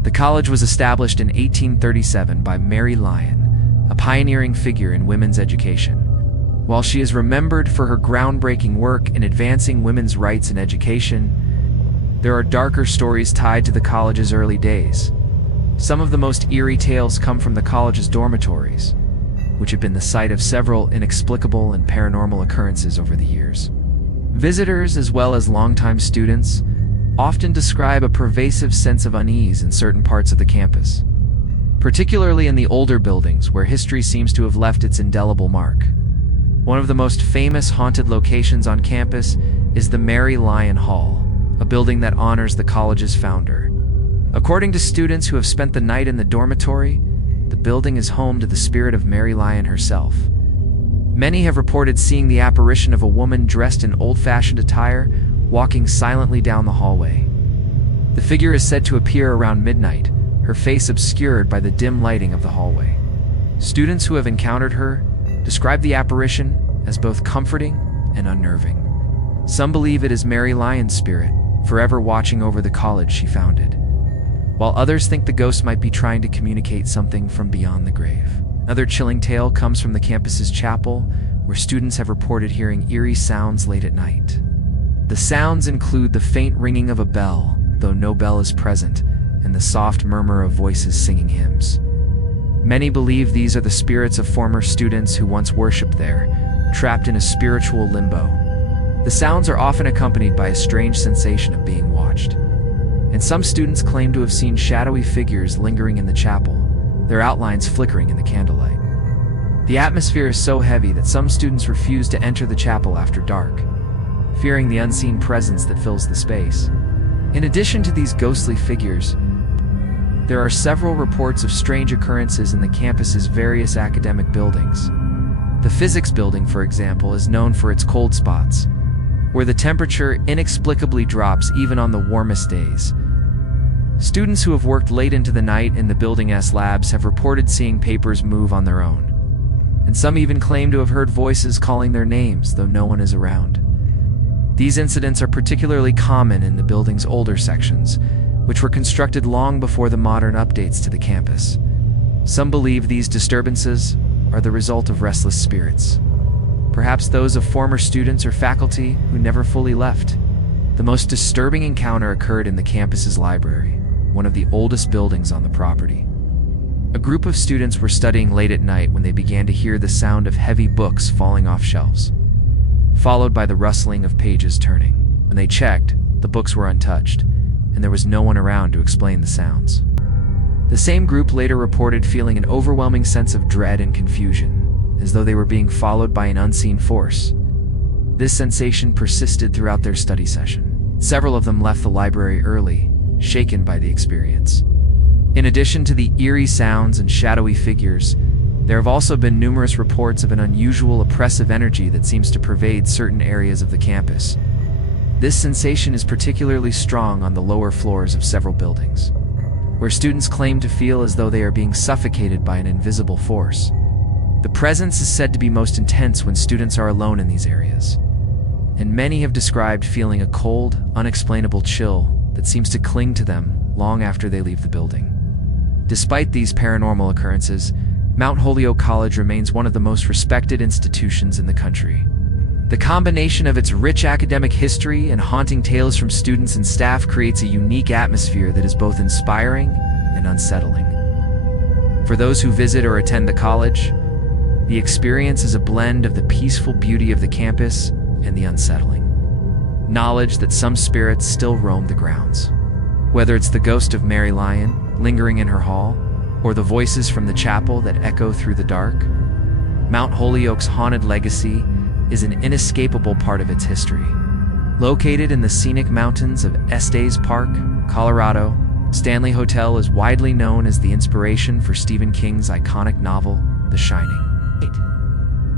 The college was established in 1837 by Mary Lyon, a pioneering figure in women's education. While she is remembered for her groundbreaking work in advancing women's rights in education, there are darker stories tied to the college's early days. Some of the most eerie tales come from the college's dormitories, which have been the site of several inexplicable and paranormal occurrences over the years. Visitors, as well as longtime students, often describe a pervasive sense of unease in certain parts of the campus, particularly in the older buildings where history seems to have left its indelible mark. One of the most famous haunted locations on campus is the Mary Lyon Hall, a building that honors the college's founder. According to students who have spent the night in the dormitory, the building is home to the spirit of Mary Lyon herself. Many have reported seeing the apparition of a woman dressed in old-fashioned attire, walking silently down the hallway. The figure is said to appear around midnight, her face obscured by the dim lighting of the hallway. Students who have encountered her describe the apparition as both comforting and unnerving. Some believe it is Mary Lyon's spirit, forever watching over the college she founded, while others think the ghost might be trying to communicate something from beyond the grave. Another chilling tale comes from the campus's chapel, where students have reported hearing eerie sounds late at night. The sounds include the faint ringing of a bell, though no bell is present, and the soft murmur of voices singing hymns. Many believe these are the spirits of former students who once worshipped there, trapped in a spiritual limbo. The sounds are often accompanied by a strange sensation of being watched, and some students claim to have seen shadowy figures lingering in the chapel, their outlines flickering in the candlelight. The atmosphere is so heavy that some students refuse to enter the chapel after dark, fearing the unseen presence that fills the space. In addition to these ghostly figures, there are several reports of strange occurrences in the campus's various academic buildings. The physics building, for example, is known for its cold spots, where the temperature inexplicably drops even on the warmest days. Students who have worked late into the night in the building's labs have reported seeing papers move on their own, and some even claim to have heard voices calling their names, though no one is around. These incidents are particularly common in the building's older sections, which were constructed long before the modern updates to the campus. Some believe these disturbances are the result of restless spirits, perhaps those of former students or faculty who never fully left. The most disturbing encounter occurred in the campus's library, one of the oldest buildings on the property. A group of students were studying late at night when they began to hear the sound of heavy books falling off shelves, followed by the rustling of pages turning. When they checked, the books were untouched, and there was no one around to explain the sounds. The same group later reported feeling an overwhelming sense of dread and confusion, as though they were being followed by an unseen force. This sensation persisted throughout their study session. Several of them left the library early, shaken by the experience. In addition to the eerie sounds and shadowy figures, there have also been numerous reports of an unusual oppressive energy that seems to pervade certain areas of the campus. This sensation is particularly strong on the lower floors of several buildings, where students claim to feel as though they are being suffocated by an invisible force. The presence is said to be most intense when students are alone in these areas, and many have described feeling a cold, unexplainable chill that seems to cling to them long after they leave the building. Despite these paranormal occurrences, Mount Holyoke College remains one of the most respected institutions in the country. The combination of its rich academic history and haunting tales from students and staff creates a unique atmosphere that is both inspiring and unsettling. For those who visit or attend the college, the experience is a blend of the peaceful beauty of the campus and the unsettling knowledge that some spirits still roam the grounds. Whether it's the ghost of Mary Lyon lingering in her hall, or the voices from the chapel that echo through the dark, Mount Holyoke's haunted legacy is an inescapable part of its history. Located in the scenic mountains of Estes Park, Colorado, Stanley Hotel is widely known as the inspiration for Stephen King's iconic novel, The Shining.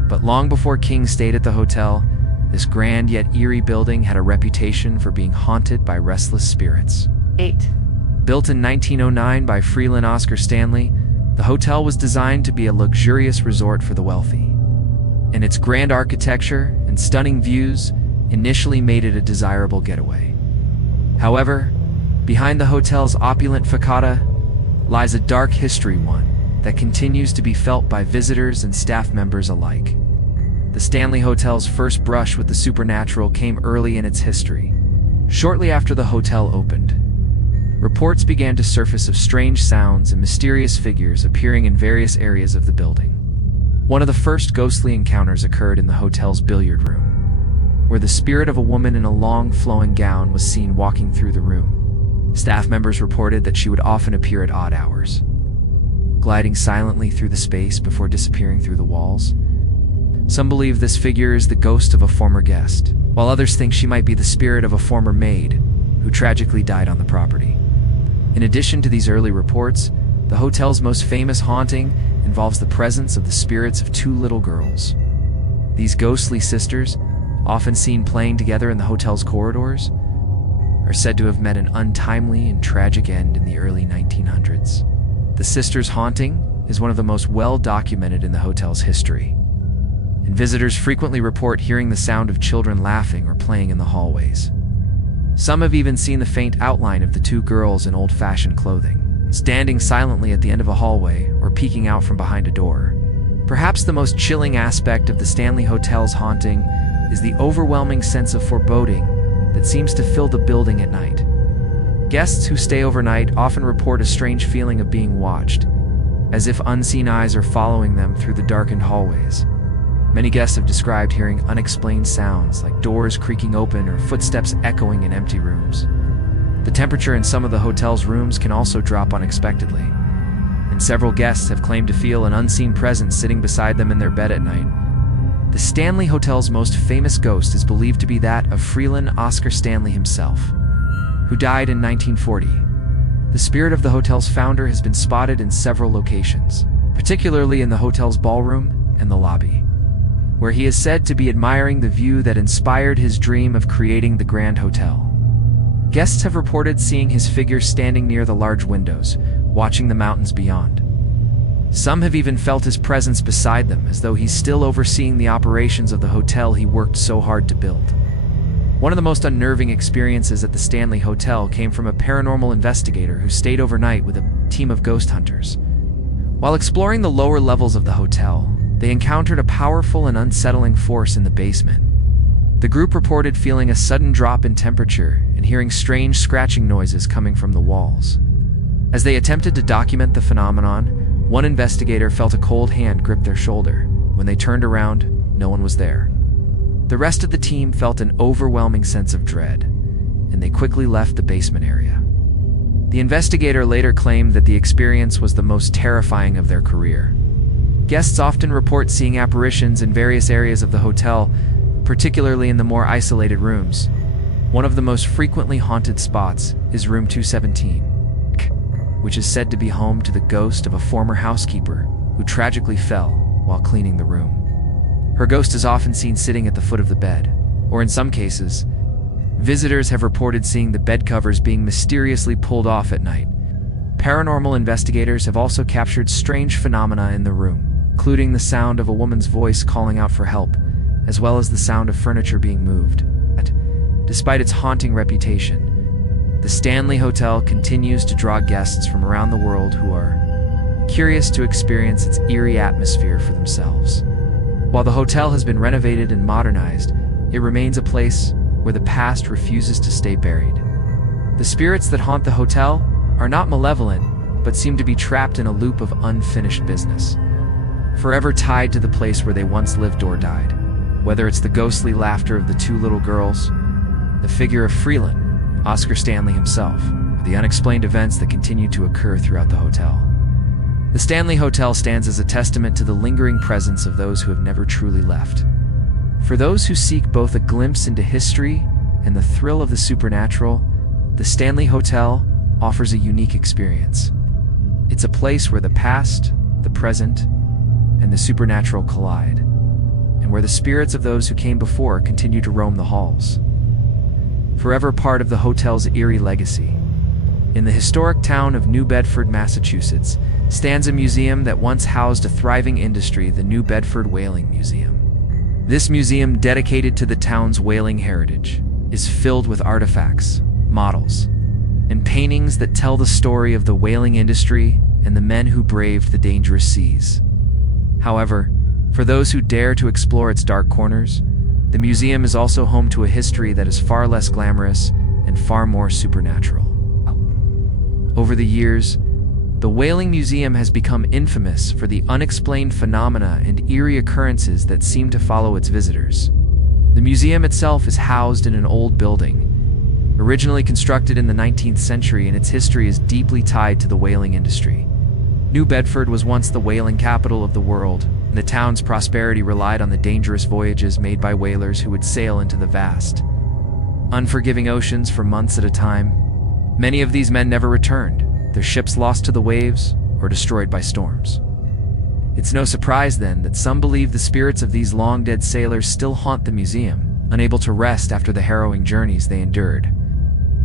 But long before King stayed at the hotel, this grand yet eerie building had a reputation for being haunted by restless spirits. 8. Built in 1909 by Freeland Oscar Stanley, the hotel was designed to be a luxurious resort for the wealthy, and its grand architecture and stunning views initially made it a desirable getaway. However, behind the hotel's opulent facade lies a dark history, one that continues to be felt by visitors and staff members alike. The Stanley Hotel's first brush with the supernatural came early in its history. Shortly after the hotel opened, reports began to surface of strange sounds and mysterious figures appearing in various areas of the building. One of the first ghostly encounters occurred in the hotel's billiard room, where the spirit of a woman in a long, flowing gown was seen walking through the room. Staff members reported that she would often appear at odd hours, gliding silently through the space before disappearing through the walls. Some believe this figure is the ghost of a former guest, while others think she might be the spirit of a former maid who tragically died on the property. In addition to these early reports, the hotel's most famous haunting involves the presence of the spirits of two little girls. These ghostly sisters, often seen playing together in the hotel's corridors, are said to have met an untimely and tragic end in the early 1900s. The sisters' haunting is one of the most well-documented in the hotel's history, and visitors frequently report hearing the sound of children laughing or playing in the hallways. Some have even seen the faint outline of the two girls in old-fashioned clothing, standing silently at the end of a hallway or peeking out from behind a door. Perhaps the most chilling aspect of the Stanley Hotel's haunting is the overwhelming sense of foreboding that seems to fill the building at night. Guests who stay overnight often report a strange feeling of being watched, as if unseen eyes are following them through the darkened hallways. Many guests have described hearing unexplained sounds like doors creaking open or footsteps echoing in empty rooms. The temperature in some of the hotel's rooms can also drop unexpectedly, and several guests have claimed to feel an unseen presence sitting beside them in their bed at night. The Stanley Hotel's most famous ghost is believed to be that of Freeland Oscar Stanley himself, who died in 1940. The spirit of the hotel's founder has been spotted in several locations, particularly in the hotel's ballroom and the lobby, where he is said to be admiring the view that inspired his dream of creating the Grand Hotel. Guests have reported seeing his figure standing near the large windows, watching the mountains beyond. Some have even felt his presence beside them, as though he's still overseeing the operations of the hotel he worked so hard to build. One of the most unnerving experiences at the Stanley Hotel came from a paranormal investigator who stayed overnight with a team of ghost hunters. While exploring the lower levels of the hotel, they encountered a powerful and unsettling force in the basement. The group reported feeling a sudden drop in temperature and hearing strange scratching noises coming from the walls. As they attempted to document the phenomenon, one investigator felt a cold hand grip their shoulder. When they turned around, no one was there. The rest of the team felt an overwhelming sense of dread, and they quickly left the basement area. The investigator later claimed that the experience was the most terrifying of their career. Guests often report seeing apparitions in various areas of the hotel, particularly in the more isolated rooms. One of the most frequently haunted spots is room 217, which is said to be home to the ghost of a former housekeeper who tragically fell while cleaning the room. Her ghost is often seen sitting at the foot of the bed, or in some cases, visitors have reported seeing the bed covers being mysteriously pulled off at night. Paranormal investigators have also captured strange phenomena in the room, including the sound of a woman's voice calling out for help, as well as the sound of furniture being moved. Despite its haunting reputation, the Stanley Hotel continues to draw guests from around the world who are curious to experience its eerie atmosphere for themselves. While the hotel has been renovated and modernized, it remains a place where the past refuses to stay buried. The spirits that haunt the hotel are not malevolent, but seem to be trapped in a loop of unfinished business, forever tied to the place where they once lived or died. Whether it's the ghostly laughter of the two little girls, the figure of Freeland, Oscar Stanley himself, or the unexplained events that continue to occur throughout the hotel. The Stanley Hotel stands as a testament to the lingering presence of those who have never truly left. For those who seek both a glimpse into history and the thrill of the supernatural, the Stanley Hotel offers a unique experience. It's a place where the past, the present, and the supernatural collide, and where the spirits of those who came before continue to roam the halls. Forever part of the hotel's eerie legacy, in the historic town of New Bedford, Massachusetts, stands a museum that once housed a thriving industry, the New Bedford Whaling Museum. This museum, dedicated to the town's whaling heritage, is filled with artifacts, models, and paintings that tell the story of the whaling industry and the men who braved the dangerous seas. However, for those who dare to explore its dark corners, the museum is also home to a history that is far less glamorous and far more supernatural. Over the years, the Whaling Museum has become infamous for the unexplained phenomena and eerie occurrences that seem to follow its visitors. The museum itself is housed in an old building, originally constructed in the 19th century, and its history is deeply tied to the whaling industry. New Bedford was once the whaling capital of the world, and the town's prosperity relied on the dangerous voyages made by whalers who would sail into the vast, unforgiving oceans for months at a time. Many of these men never returned, their ships lost to the waves or destroyed by storms. It's no surprise then that some believe the spirits of these long-dead sailors still haunt the museum, unable to rest after the harrowing journeys they endured.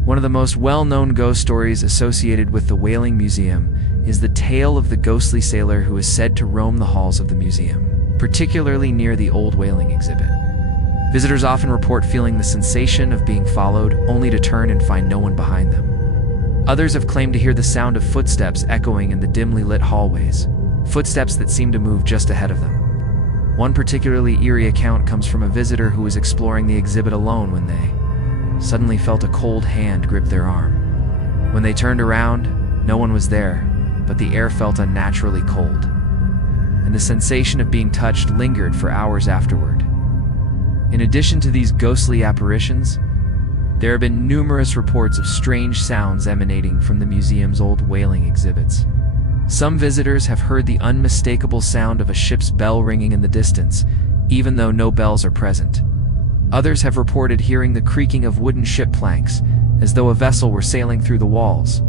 One of the most well-known ghost stories associated with the Whaling Museum is the tale of the ghostly sailor who is said to roam the halls of the museum, particularly near the old whaling exhibit. Visitors often report feeling the sensation of being followed, only to turn and find no one behind them. Others have claimed to hear the sound of footsteps echoing in the dimly lit hallways, footsteps that seem to move just ahead of them. One particularly eerie account comes from a visitor who was exploring the exhibit alone when they suddenly felt a cold hand grip their arm. When they turned around, no one was there, but the air felt unnaturally cold, and the sensation of being touched lingered for hours afterward. In addition to these ghostly apparitions, there have been numerous reports of strange sounds emanating from the museum's old whaling exhibits. Some visitors have heard the unmistakable sound of a ship's bell ringing in the distance, even though no bells are present. Others have reported hearing the creaking of wooden ship planks, as though a vessel were sailing through the walls.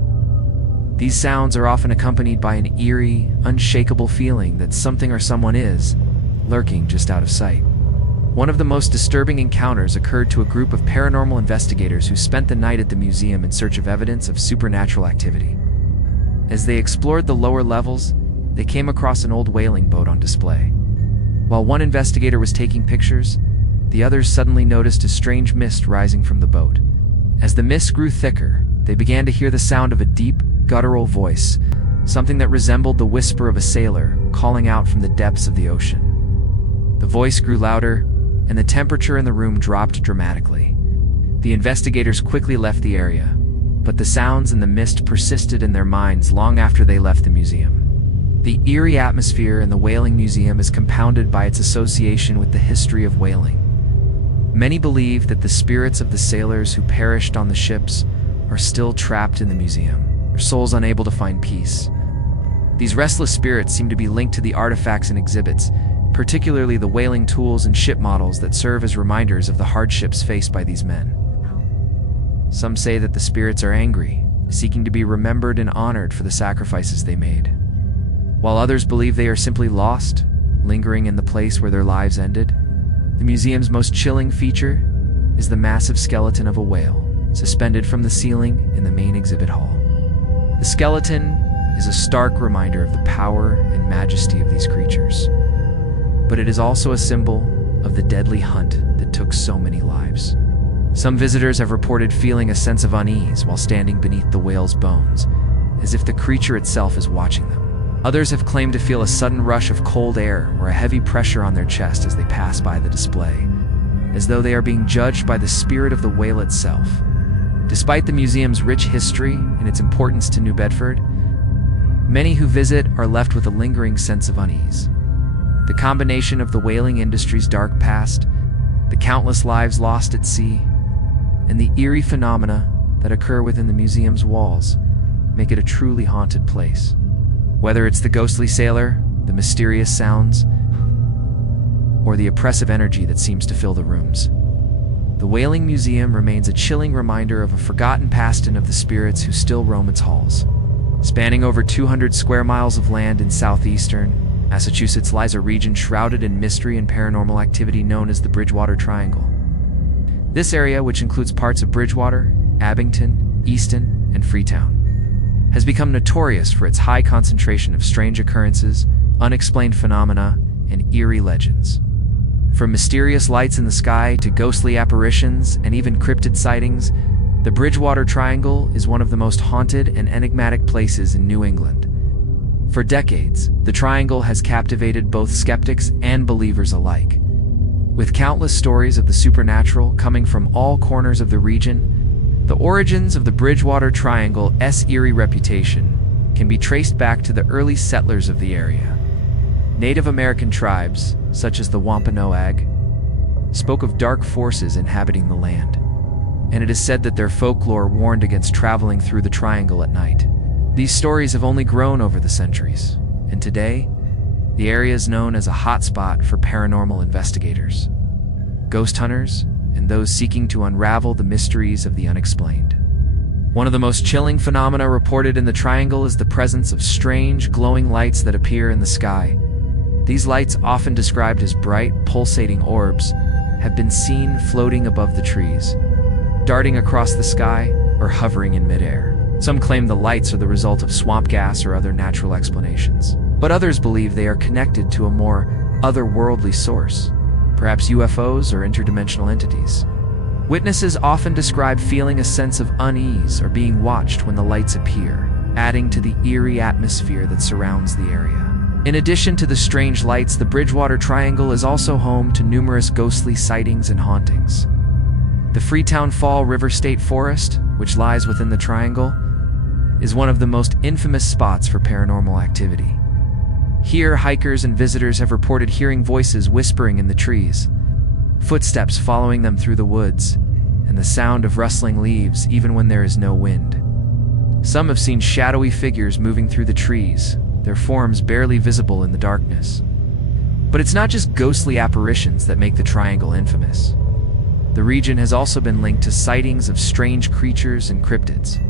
These sounds are often accompanied by an eerie, unshakable feeling that something or someone is lurking just out of sight. One of the most disturbing encounters occurred to a group of paranormal investigators who spent the night at the museum in search of evidence of supernatural activity. As they explored the lower levels, they came across an old whaling boat on display. While one investigator was taking pictures, the others suddenly noticed a strange mist rising from the boat. As the mist grew thicker, they began to hear the sound of a deep, guttural voice, something that resembled the whisper of a sailor calling out from the depths of the ocean. The voice grew louder, and the temperature in the room dropped dramatically. The investigators quickly left the area, but the sounds and the mist persisted in their minds long after they left the museum. The eerie atmosphere in the Whaling Museum is compounded by its association with the history of whaling. Many believe that the spirits of the sailors who perished on the ships are still trapped in the museum, their souls unable to find peace. These restless spirits seem to be linked to the artifacts and exhibits, particularly the whaling tools and ship models that serve as reminders of the hardships faced by these men. Some say that the spirits are angry, seeking to be remembered and honored for the sacrifices they made, while others believe they are simply lost, lingering in the place where their lives ended. The museum's most chilling feature is the massive skeleton of a whale, suspended from the ceiling in the main exhibit hall. The skeleton is a stark reminder of the power and majesty of these creatures, but it is also a symbol of the deadly hunt that took so many lives. Some visitors have reported feeling a sense of unease while standing beneath the whale's bones, as if the creature itself is watching them. Others have claimed to feel a sudden rush of cold air or a heavy pressure on their chest as they pass by the display, as though they are being judged by the spirit of the whale itself. Despite the museum's rich history and its importance to New Bedford, many who visit are left with a lingering sense of unease. The combination of the whaling industry's dark past, the countless lives lost at sea, and the eerie phenomena that occur within the museum's walls make it a truly haunted place. Whether it's the ghostly sailor, the mysterious sounds, or the oppressive energy that seems to fill the rooms, the Whaling Museum remains a chilling reminder of a forgotten past and of the spirits who still roam its halls. Spanning over 200 square miles of land in southeastern Massachusetts lies a region shrouded in mystery and paranormal activity known as the Bridgewater Triangle. This area, which includes parts of Bridgewater, Abington, Easton, and Freetown, has become notorious for its high concentration of strange occurrences, unexplained phenomena, and eerie legends. From mysterious lights in the sky to ghostly apparitions and even cryptid sightings, the Bridgewater Triangle is one of the most haunted and enigmatic places in New England. For decades, the Triangle has captivated both skeptics and believers alike. With countless stories of the supernatural coming from all corners of the region, the origins of the Bridgewater Triangle's eerie reputation can be traced back to the early settlers of the area. Native American tribes, such as the Wampanoag, spoke of dark forces inhabiting the land, and it is said that their folklore warned against traveling through the triangle at night. These stories have only grown over the centuries, and today, the area is known as a hotspot for paranormal investigators, ghost hunters, and those seeking to unravel the mysteries of the unexplained. One of the most chilling phenomena reported in the triangle is the presence of strange, glowing lights that appear in the sky. These lights, often described as bright, pulsating orbs, have been seen floating above the trees, darting across the sky, or hovering in midair. Some claim the lights are the result of swamp gas or other natural explanations, but others believe they are connected to a more otherworldly source, perhaps UFOs or interdimensional entities. Witnesses often describe feeling a sense of unease or being watched when the lights appear, adding to the eerie atmosphere that surrounds the area. In addition to the strange lights, the Bridgewater Triangle is also home to numerous ghostly sightings and hauntings. The Freetown Fall River State Forest, which lies within the triangle, is one of the most infamous spots for paranormal activity. Here, hikers and visitors have reported hearing voices whispering in the trees, footsteps following them through the woods, and the sound of rustling leaves even when there is no wind. Some have seen shadowy figures moving through the trees, their forms barely visible in the darkness. But it's not just ghostly apparitions that make the triangle infamous. The region has also been linked to sightings of strange creatures and cryptids.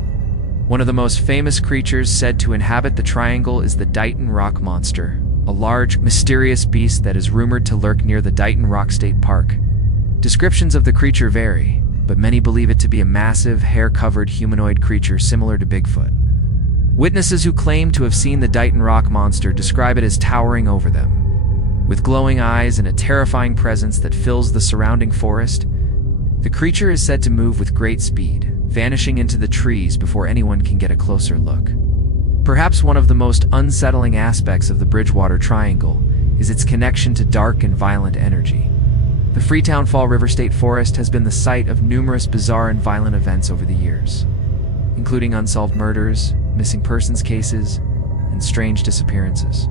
One of the most famous creatures said to inhabit the triangle is the Dighton Rock Monster, a large, mysterious beast that is rumored to lurk near the Dighton Rock State Park. Descriptions of the creature vary, but many believe it to be a massive, hair-covered humanoid creature similar to Bigfoot. Witnesses who claim to have seen the Dighton Rock Monster describe it as towering over them. With glowing eyes and a terrifying presence that fills the surrounding forest, the creature is said to move with great speed, vanishing into the trees before anyone can get a closer look. Perhaps one of the most unsettling aspects of the Bridgewater Triangle is its connection to dark and violent energy. The Freetown Fall River State Forest has been the site of numerous bizarre and violent events over the years, including unsolved murders, missing persons cases, and strange disappearances.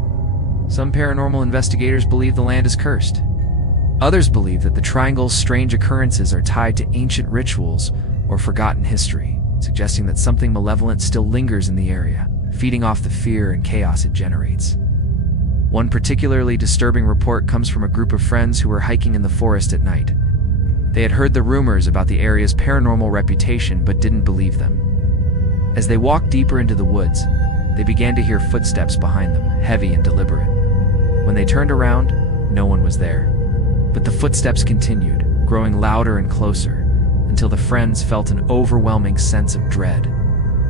Some paranormal investigators believe the land is cursed. Others believe that the triangle's strange occurrences are tied to ancient rituals or forgotten history, suggesting that something malevolent still lingers in the area, feeding off the fear and chaos it generates. One particularly disturbing report comes from a group of friends who were hiking in the forest at night. They had heard the rumors about the area's paranormal reputation but didn't believe them. As they walked deeper into the woods, they began to hear footsteps behind them, heavy and deliberate. When they turned around, no one was there. But the footsteps continued, growing louder and closer, until the friends felt an overwhelming sense of dread.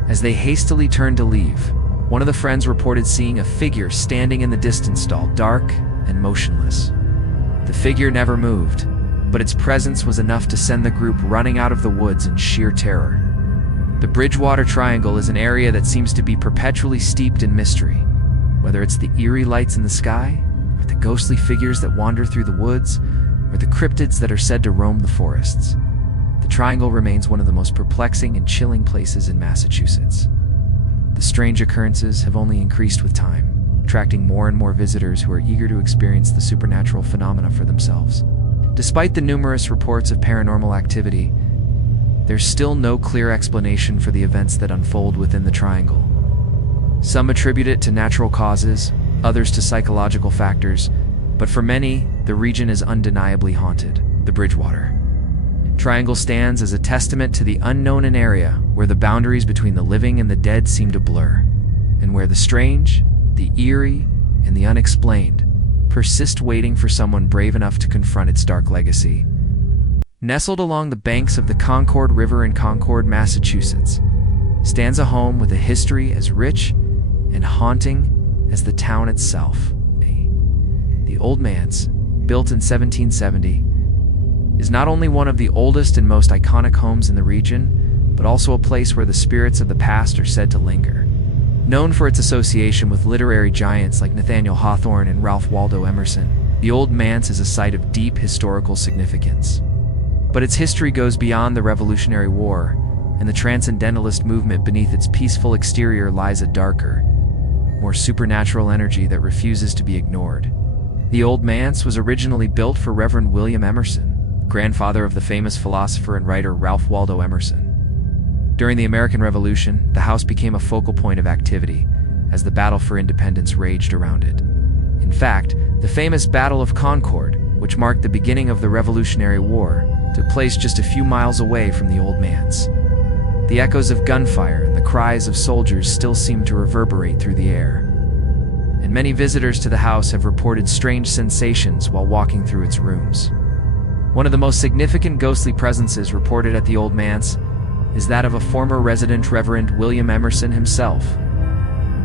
As they hastily turned to leave, one of the friends reported seeing a figure standing in the distance stall, dark and motionless. The figure never moved, but its presence was enough to send the group running out of the woods in sheer terror. The Bridgewater Triangle is an area that seems to be perpetually steeped in mystery, whether it's the eerie lights in the sky, or the ghostly figures that wander through the woods, or the cryptids that are said to roam the forests. The Triangle remains one of the most perplexing and chilling places in Massachusetts. The strange occurrences have only increased with time, attracting more and more visitors who are eager to experience the supernatural phenomena for themselves. Despite the numerous reports of paranormal activity, there's still no clear explanation for the events that unfold within the Triangle. Some attribute it to natural causes, others to psychological factors, but for many, the region is undeniably haunted. The Bridgewater Triangle stands as a testament to the unknown, an area where the boundaries between the living and the dead seem to blur, and where the strange, the eerie, and the unexplained persist, waiting for someone brave enough to confront its dark legacy. Nestled along the banks of the Concord River in Concord, Massachusetts, stands a home with a history as rich and haunting as the town itself. The Old Manse, built in 1770, is not only one of the oldest and most iconic homes in the region, but also a place where the spirits of the past are said to linger. Known for its association with literary giants like Nathaniel Hawthorne and Ralph Waldo Emerson, the Old Manse is a site of deep historical significance. But its history goes beyond the Revolutionary War, and the Transcendentalist movement. Beneath its peaceful exterior lies a darker, more supernatural energy that refuses to be ignored. The Old Manse was originally built for Reverend William Emerson, grandfather of the famous philosopher and writer Ralph Waldo Emerson. During the American Revolution, the house became a focal point of activity as the battle for independence raged around it. In fact, the famous Battle of Concord, which marked the beginning of the Revolutionary War, took place just a few miles away from the Old Manse. The echoes of gunfire and the cries of soldiers still seem to reverberate through the air, and many visitors to the house have reported strange sensations while walking through its rooms. One of the most significant ghostly presences reported at the Old Manse is that of a former resident, Reverend William Emerson himself.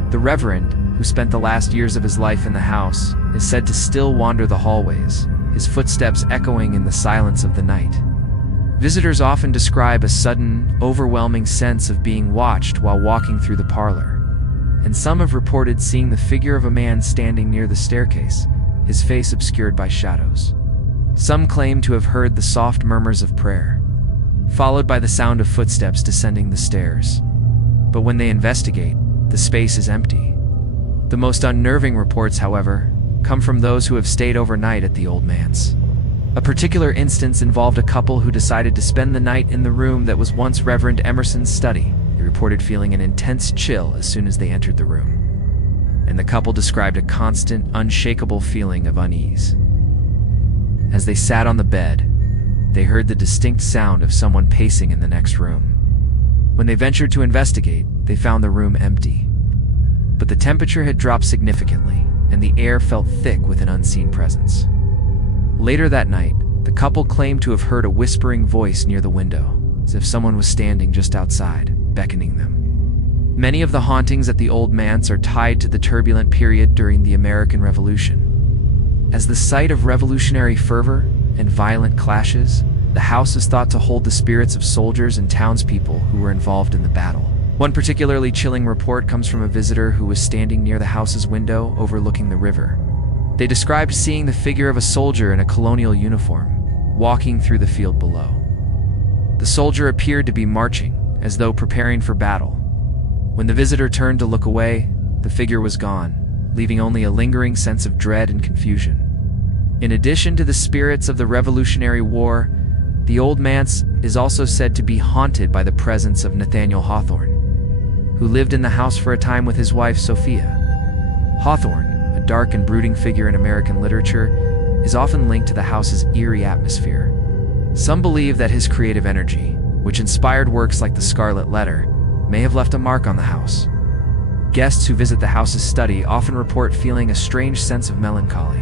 The Reverend, who spent the last years of his life in the house, is said to still wander the hallways, his footsteps echoing in the silence of the night. Visitors often describe a sudden, overwhelming sense of being watched while walking through the parlor, and some have reported seeing the figure of a man standing near the staircase, his face obscured by shadows. Some claim to have heard the soft murmurs of prayer, followed by the sound of footsteps descending the stairs. But when they investigate, the space is empty. The most unnerving reports, however, come from those who have stayed overnight at the Old Manse. A particular instance involved a couple who decided to spend the night in the room that was once Reverend Emerson's study. They reported feeling an intense chill as soon as they entered the room, and the couple described a constant, unshakable feeling of unease. As they sat on the bed, they heard the distinct sound of someone pacing in the next room. When they ventured to investigate, they found the room empty, but the temperature had dropped significantly, and the air felt thick with an unseen presence. Later that night, the couple claimed to have heard a whispering voice near the window, as if someone was standing just outside, beckoning them. Many of the hauntings at the Old Manse are tied to the turbulent period during the American Revolution. As the site of revolutionary fervor and violent clashes, the house is thought to hold the spirits of soldiers and townspeople who were involved in the battle. One particularly chilling report comes from a visitor who was standing near the house's window overlooking the river. They described seeing the figure of a soldier in a colonial uniform, walking through the field below. The soldier appeared to be marching, as though preparing for battle. When the visitor turned to look away, the figure was gone, leaving only a lingering sense of dread and confusion. In addition to the spirits of the Revolutionary War, the old manse is also said to be haunted by the presence of Nathaniel Hawthorne, who lived in the house for a time with his wife Sophia. Hawthorne, a dark and brooding figure in American literature, is often linked to the house's eerie atmosphere. Some believe that his creative energy, which inspired works like The Scarlet Letter, may have left a mark on the house. Guests who visit the house's study often report feeling a strange sense of melancholy,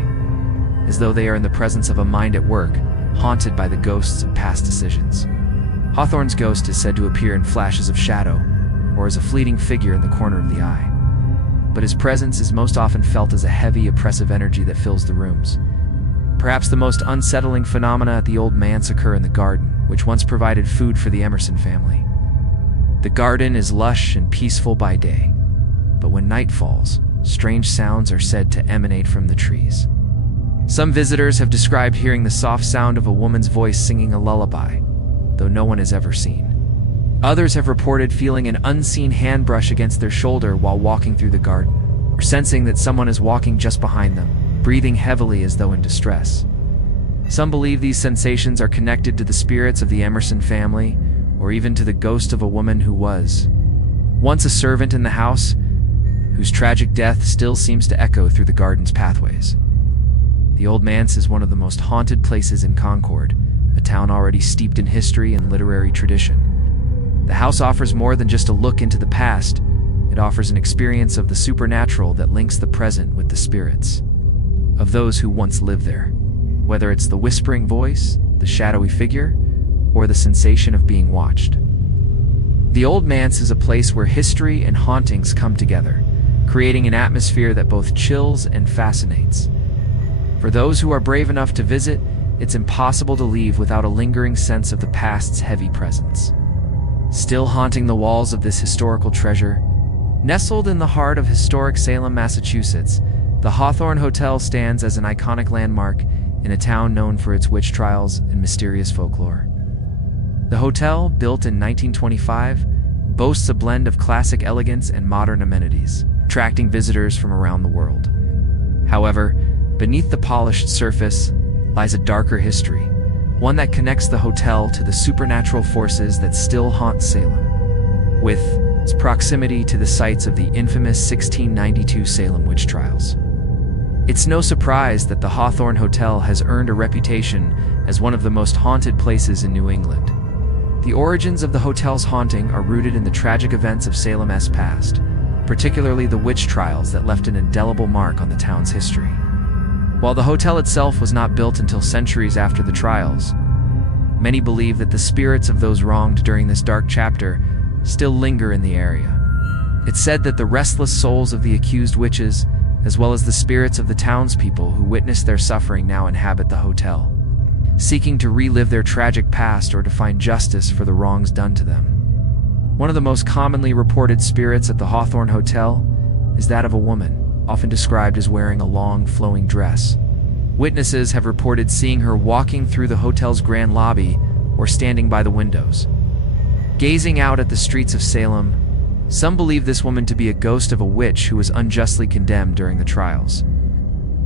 as though they are in the presence of a mind at work, haunted by the ghosts of past decisions. Hawthorne's ghost is said to appear in flashes of shadow, or as a fleeting figure in the corner of the eye. But his presence is most often felt as a heavy, oppressive energy that fills the rooms. Perhaps the most unsettling phenomena at the old manse occur in the garden, which once provided food for the Emerson family. The garden is lush and peaceful by day, but when night falls, strange sounds are said to emanate from the trees. Some visitors have described hearing the soft sound of a woman's voice singing a lullaby, though no one has ever seen. Others have reported feeling an unseen hand brush against their shoulder while walking through the garden, or sensing that someone is walking just behind them, breathing heavily as though in distress. Some believe these sensations are connected to the spirits of the Emerson family, or even to the ghost of a woman who was once a servant in the house, whose tragic death still seems to echo through the garden's pathways. The Old Manse is one of the most haunted places in Concord, a town already steeped in history and literary tradition. The house offers more than just a look into the past. It offers an experience of the supernatural that links the present with the spirits of those who once lived there. Whether it's the whispering voice, the shadowy figure, or the sensation of being watched. The Old Manse is a place where history and hauntings come together, creating an atmosphere that both chills and fascinates. For those who are brave enough to visit, it's impossible to leave without a lingering sense of the past's heavy presence. Still haunting the walls of this historical treasure, nestled in the heart of historic Salem, Massachusetts, the Hawthorne Hotel stands as an iconic landmark in a town known for its witch trials and mysterious folklore. The hotel, built in 1925, boasts a blend of classic elegance and modern amenities, attracting visitors from around the world. However, beneath the polished surface lies a darker history, one that connects the hotel to the supernatural forces that still haunt Salem, with its proximity to the sites of the infamous 1692 Salem witch trials. It's no surprise that the Hawthorne Hotel has earned a reputation as one of the most haunted places in New England. The origins of the hotel's haunting are rooted in the tragic events of Salem's past, particularly the witch trials that left an indelible mark on the town's history. While the hotel itself was not built until centuries after the trials, many believe that the spirits of those wronged during this dark chapter still linger in the area. It's said that the restless souls of the accused witches, as well as the spirits of the townspeople who witnessed their suffering, now inhabit the hotel, seeking to relive their tragic past or to find justice for the wrongs done to them. One of the most commonly reported spirits at the Hawthorne Hotel is that of a woman, often described as wearing a long, flowing dress. Witnesses have reported seeing her walking through the hotel's grand lobby or standing by the windows, gazing out at the streets of Salem. Some believe this woman to be a ghost of a witch who was unjustly condemned during the trials.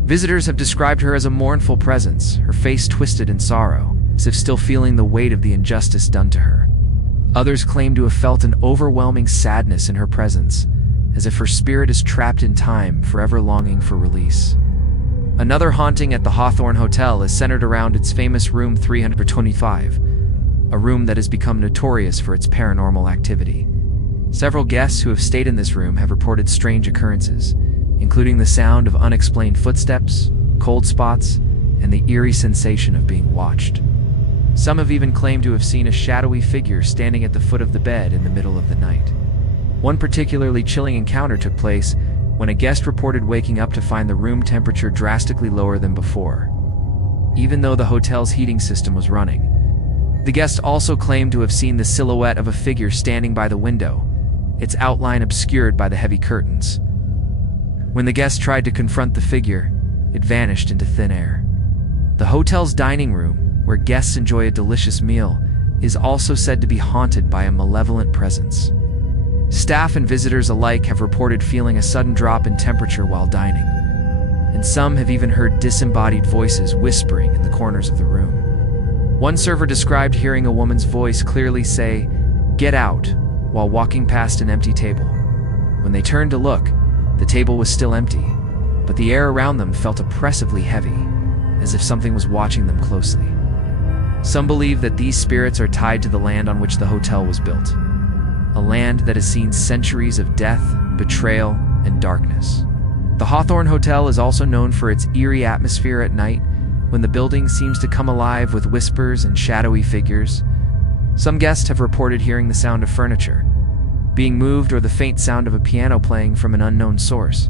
Visitors have described her as a mournful presence, her face twisted in sorrow, as if still feeling the weight of the injustice done to her. Others claim to have felt an overwhelming sadness in her presence, as if her spirit is trapped in time, forever longing for release. Another haunting at the Hawthorne Hotel is centered around its famous room 325, a room that has become notorious for its paranormal activity. Several guests who have stayed in this room have reported strange occurrences, including the sound of unexplained footsteps, cold spots, and the eerie sensation of being watched. Some have even claimed to have seen a shadowy figure standing at the foot of the bed in the middle of the night. One particularly chilling encounter took place when a guest reported waking up to find the room temperature drastically lower than before, even though the hotel's heating system was running. The guest also claimed to have seen the silhouette of a figure standing by the window, its outline obscured by the heavy curtains. When the guest tried to confront the figure, it vanished into thin air. The hotel's dining room, where guests enjoy a delicious meal, is also said to be haunted by a malevolent presence. Staff and visitors alike have reported feeling a sudden drop in temperature while dining, and some have even heard disembodied voices whispering in the corners of the room. One server described hearing a woman's voice clearly say, "Get out," while walking past an empty table. When they turned to look, the table was still empty, but the air around them felt oppressively heavy, as if something was watching them closely. Some believe that these spirits are tied to the land on which the hotel was built, a land that has seen centuries of death, betrayal, and darkness. The Hawthorne Hotel is also known for its eerie atmosphere at night, when the building seems to come alive with whispers and shadowy figures. Some guests have reported hearing the sound of furniture being moved or the faint sound of a piano playing from an unknown source.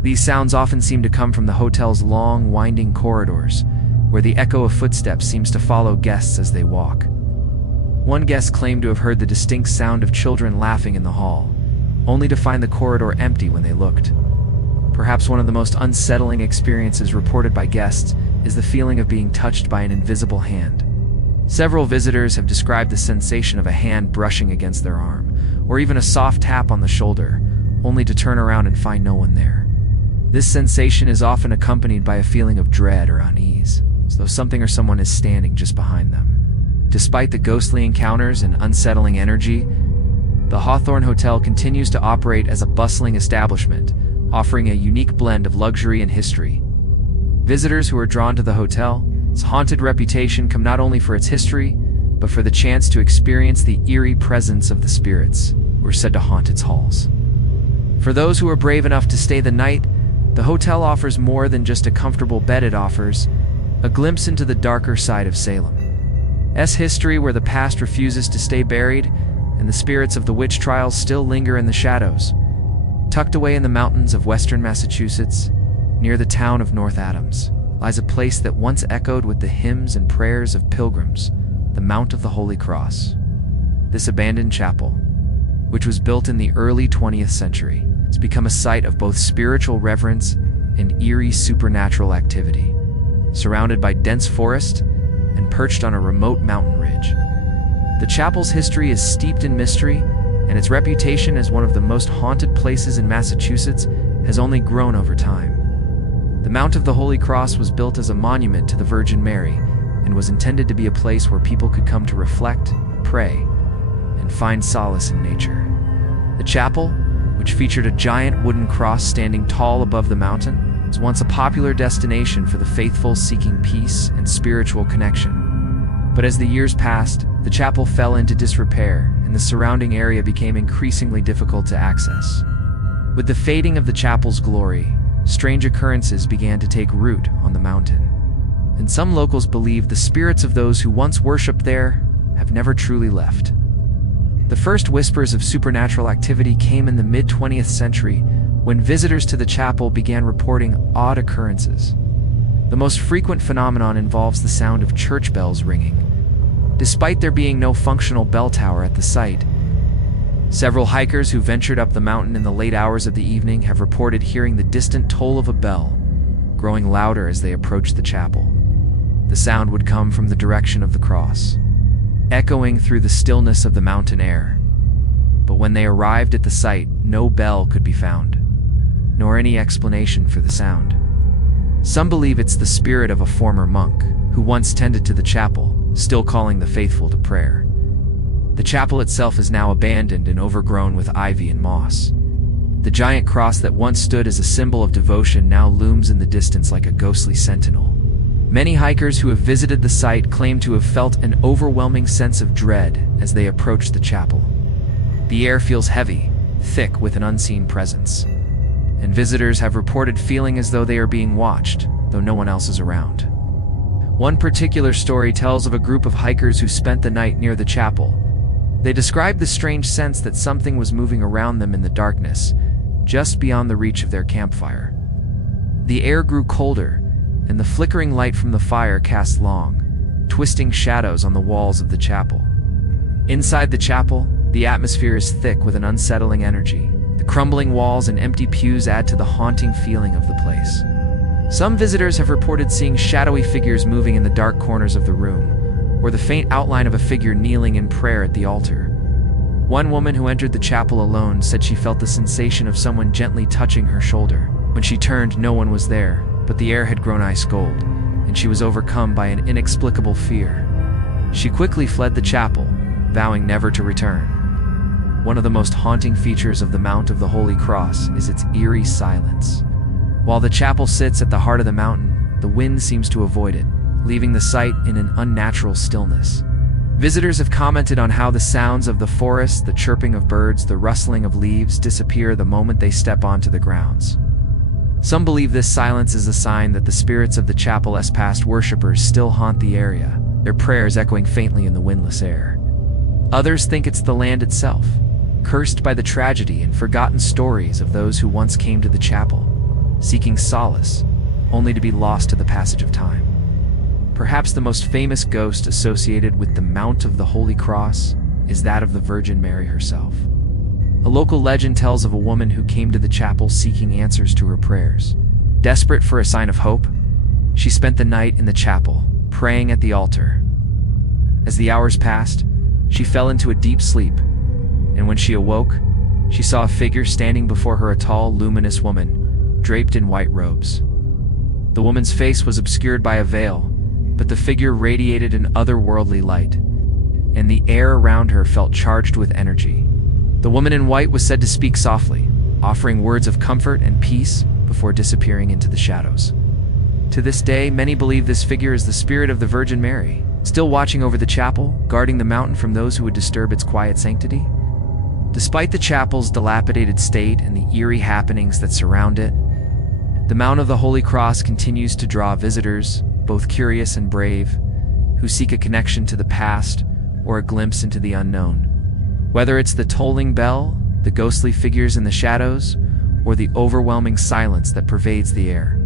These sounds often seem to come from the hotel's long, winding corridors, where the echo of footsteps seems to follow guests as they walk. One guest claimed to have heard the distinct sound of children laughing in the hall, only to find the corridor empty when they looked. Perhaps one of the most unsettling experiences reported by guests is the feeling of being touched by an invisible hand. Several visitors have described the sensation of a hand brushing against their arm, or even a soft tap on the shoulder, only to turn around and find no one there. This sensation is often accompanied by a feeling of dread or unease, as though something or someone is standing just behind them. Despite the ghostly encounters and unsettling energy, the Hawthorne Hotel continues to operate as a bustling establishment, offering a unique blend of luxury and history. Visitors who are drawn to the hotel's haunted reputation come not only for its history, but for the chance to experience the eerie presence of the spirits who are said to haunt its halls. For those who are brave enough to stay the night, the hotel offers more than just a comfortable bed. It offers a glimpse into the darker side of Salem's history, where the past refuses to stay buried and the spirits of the witch trials still linger in the shadows. Tucked away in the mountains of western Massachusetts, near the town of North Adams, lies a place that once echoed with the hymns and prayers of pilgrims, the Mount of the Holy Cross. This abandoned chapel, which was built in the early 20th century, has become a site of both spiritual reverence and eerie supernatural activity. Surrounded by dense forest and perched on a remote mountain ridge, the chapel's history is steeped in mystery, and its reputation as one of the most haunted places in Massachusetts has only grown over time. The Mount of the Holy Cross was built as a monument to the Virgin Mary and was intended to be a place where people could come to reflect, pray, and find solace in nature. The chapel, which featured a giant wooden cross standing tall above the mountain, was once a popular destination for the faithful seeking peace and spiritual connection. But as the years passed, the chapel fell into disrepair, and the surrounding area became increasingly difficult to access. With the fading of the chapel's glory, strange occurrences began to take root on the mountain, and some locals believe the spirits of those who once worshipped there have never truly left. The first whispers of supernatural activity came in the mid-20th century, when visitors to the chapel began reporting odd occurrences. The most frequent phenomenon involves the sound of church bells ringing, despite there being no functional bell tower at the site. Several hikers who ventured up the mountain in the late hours of the evening have reported hearing the distant toll of a bell, growing louder as they approached the chapel. The sound would come from the direction of the cross, echoing through the stillness of the mountain air. But when they arrived at the site, no bell could be found, nor any explanation for the sound. Some believe it's the spirit of a former monk who once tended to the chapel, still calling the faithful to prayer. The chapel itself is now abandoned and overgrown with ivy and moss. The giant cross that once stood as a symbol of devotion now looms in the distance like a ghostly sentinel. Many hikers who have visited the site claim to have felt an overwhelming sense of dread as they approach the chapel. The air feels heavy, thick with an unseen presence, and visitors have reported feeling as though they are being watched, though no one else is around. One particular story tells of a group of hikers who spent the night near the chapel. They described the strange sense that something was moving around them in the darkness, just beyond the reach of their campfire. The air grew colder, and the flickering light from the fire cast long, twisting shadows on the walls of the chapel. Inside the chapel, The atmosphere is thick with an unsettling energy. The crumbling walls and empty pews add to the haunting feeling of the place. Some visitors have reported seeing shadowy figures moving in the dark corners of the room, or the faint outline of a figure kneeling in prayer at the altar. One woman who entered the chapel alone said she felt the sensation of someone gently touching her shoulder. When she turned, no one was there, but the air had grown ice cold, and she was overcome by an inexplicable fear. She quickly fled the chapel, vowing never to return. One of the most haunting features of the Mount of the Holy Cross is its eerie silence. While the chapel sits at the heart of the mountain, the wind seems to avoid it, leaving the site in an unnatural stillness. Visitors have commented on how the sounds of the forest, the chirping of birds, the rustling of leaves disappear the moment they step onto the grounds. Some believe this silence is a sign that the spirits of the chapel's past worshippers still haunt the area, their prayers echoing faintly in the windless air. Others think it's the land itself, cursed by the tragedy and forgotten stories of those who once came to the chapel, seeking solace, only to be lost to the passage of time. Perhaps the most famous ghost associated with the Mount of the Holy Cross is that of the Virgin Mary herself. A local legend tells of a woman who came to the chapel seeking answers to her prayers. Desperate for a sign of hope, she spent the night in the chapel, praying at the altar. As the hours passed, she fell into a deep sleep, and when she awoke, she saw a figure standing before her, a tall, luminous woman, draped in white robes. The woman's face was obscured by a veil, but the figure radiated an otherworldly light, and the air around her felt charged with energy. The woman in white was said to speak softly, offering words of comfort and peace before disappearing into the shadows. To this day, many believe this figure is the spirit of the Virgin Mary, still watching over the chapel, guarding the mountain from those who would disturb its quiet sanctity. Despite the chapel's dilapidated state and the eerie happenings that surround it, the Mount of the Holy Cross continues to draw visitors, both curious and brave, who seek a connection to the past or a glimpse into the unknown. Whether it's the tolling bell, the ghostly figures in the shadows, or the overwhelming silence that pervades the air,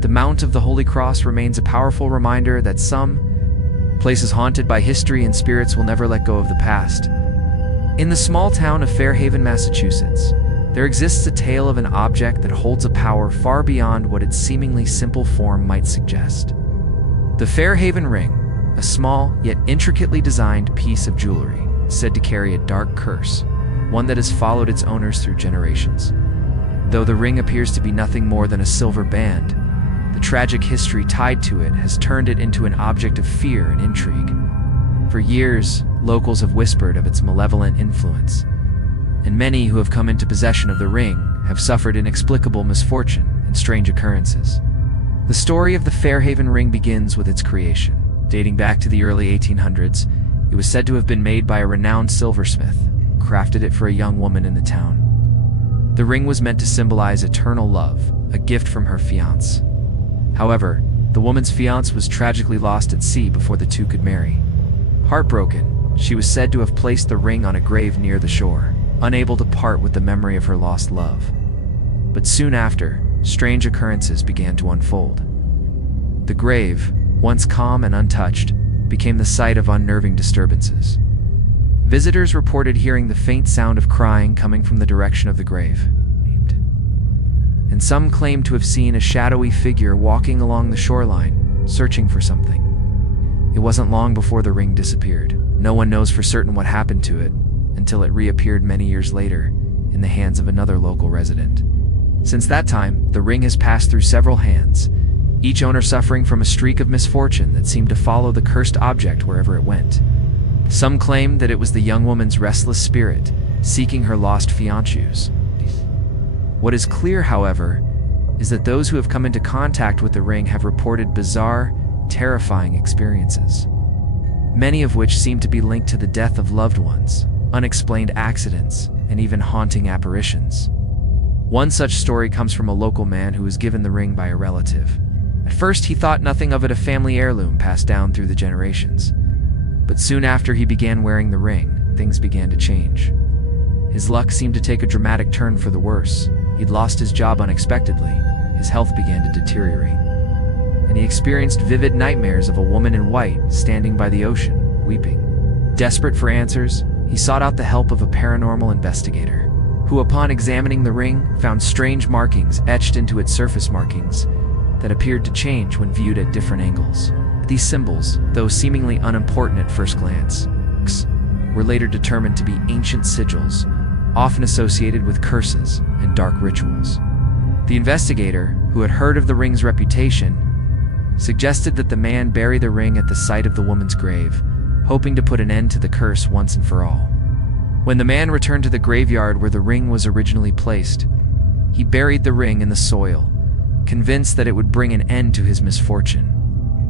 the Mount of the Holy Cross remains a powerful reminder that some places haunted by history and spirits will never let go of the past. In the small town of Fairhaven, Massachusetts, there exists a tale of an object that holds a power far beyond what its seemingly simple form might suggest. The Fairhaven ring, a small yet intricately designed piece of jewelry, said to carry a dark curse, one that has followed its owners through generations. Though the ring appears to be nothing more than a silver band, the tragic history tied to it has turned it into an object of fear and intrigue. For years, locals have whispered of its malevolent influence, and many who have come into possession of the ring have suffered inexplicable misfortune and strange occurrences. The story of the Fairhaven ring begins with its creation. Dating back to the early 1800s, it was said to have been made by a renowned silversmith, who crafted it for a young woman in the town. The ring was meant to symbolize eternal love, a gift from her fiancé. However, the woman's fiancé was tragically lost at sea before the two could marry. Heartbroken, she was said to have placed the ring on a grave near the shore, unable to part with the memory of her lost love. But soon after, strange occurrences began to unfold. The grave, once calm and untouched, became the site of unnerving disturbances. Visitors reported hearing the faint sound of crying coming from the direction of the grave, and some claimed to have seen a shadowy figure walking along the shoreline, searching for something. It wasn't long before the ring disappeared. No one knows for certain what happened to it, until it reappeared many years later, in the hands of another local resident. Since that time, the ring has passed through several hands, each owner suffering from a streak of misfortune that seemed to follow the cursed object wherever it went. Some claimed that it was the young woman's restless spirit, seeking her lost fiancés. What is clear, however, is that those who have come into contact with the ring have reported bizarre, terrifying experiences, many of which seem to be linked to the death of loved ones, unexplained accidents, and even haunting apparitions. One such story comes from a local man who was given the ring by a relative. At first, he thought nothing of it, a family heirloom passed down through the generations. But soon after he began wearing the ring, things began to change. His luck seemed to take a dramatic turn for the worse. He'd lost his job unexpectedly, his health began to deteriorate, and he experienced vivid nightmares of a woman in white standing by the ocean, weeping. Desperate for answers, he sought out the help of a paranormal investigator, who upon examining the ring found strange markings etched into its surface markings that appeared to change when viewed at different angles. These symbols, though seemingly unimportant at first glance, were later determined to be ancient sigils, often associated with curses and dark rituals. The investigator, who had heard of the ring's reputation, suggested that the man bury the ring at the site of the woman's grave, hoping to put an end to the curse once and for all. When the man returned to the graveyard where the ring was originally placed, he buried the ring in the soil, convinced that it would bring an end to his misfortune.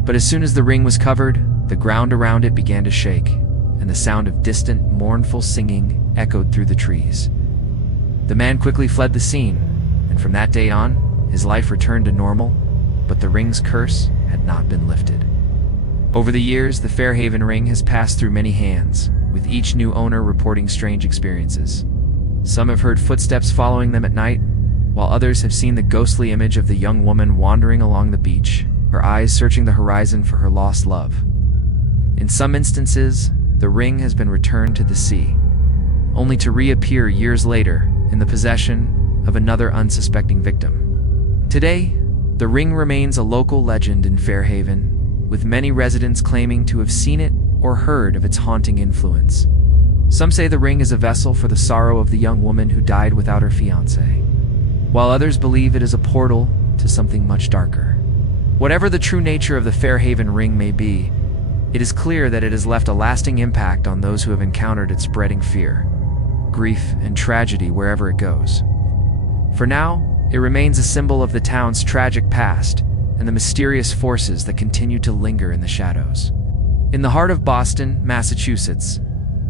But as soon as the ring was covered, the ground around it began to shake, and the sound of distant, mournful singing echoed through the trees. The man quickly fled the scene, and from that day on, his life returned to normal, but the ring's curse had not been lifted. Over the years, the Fairhaven ring has passed through many hands, with each new owner reporting strange experiences. Some have heard footsteps following them at night, while others have seen the ghostly image of the young woman wandering along the beach, her eyes searching the horizon for her lost love. In some instances, the ring has been returned to the sea, only to reappear years later in the possession of another unsuspecting victim. Today, the ring remains a local legend in Fairhaven, with many residents claiming to have seen it or heard of its haunting influence. Some say the ring is a vessel for the sorrow of the young woman who died without her fiancé, while others believe it is a portal to something much darker. Whatever the true nature of the Fairhaven ring may be, it is clear that it has left a lasting impact on those who have encountered its spreading fear, grief, and tragedy wherever it goes. For now, it remains a symbol of the town's tragic past and the mysterious forces that continue to linger in the shadows. In the heart of Boston, Massachusetts,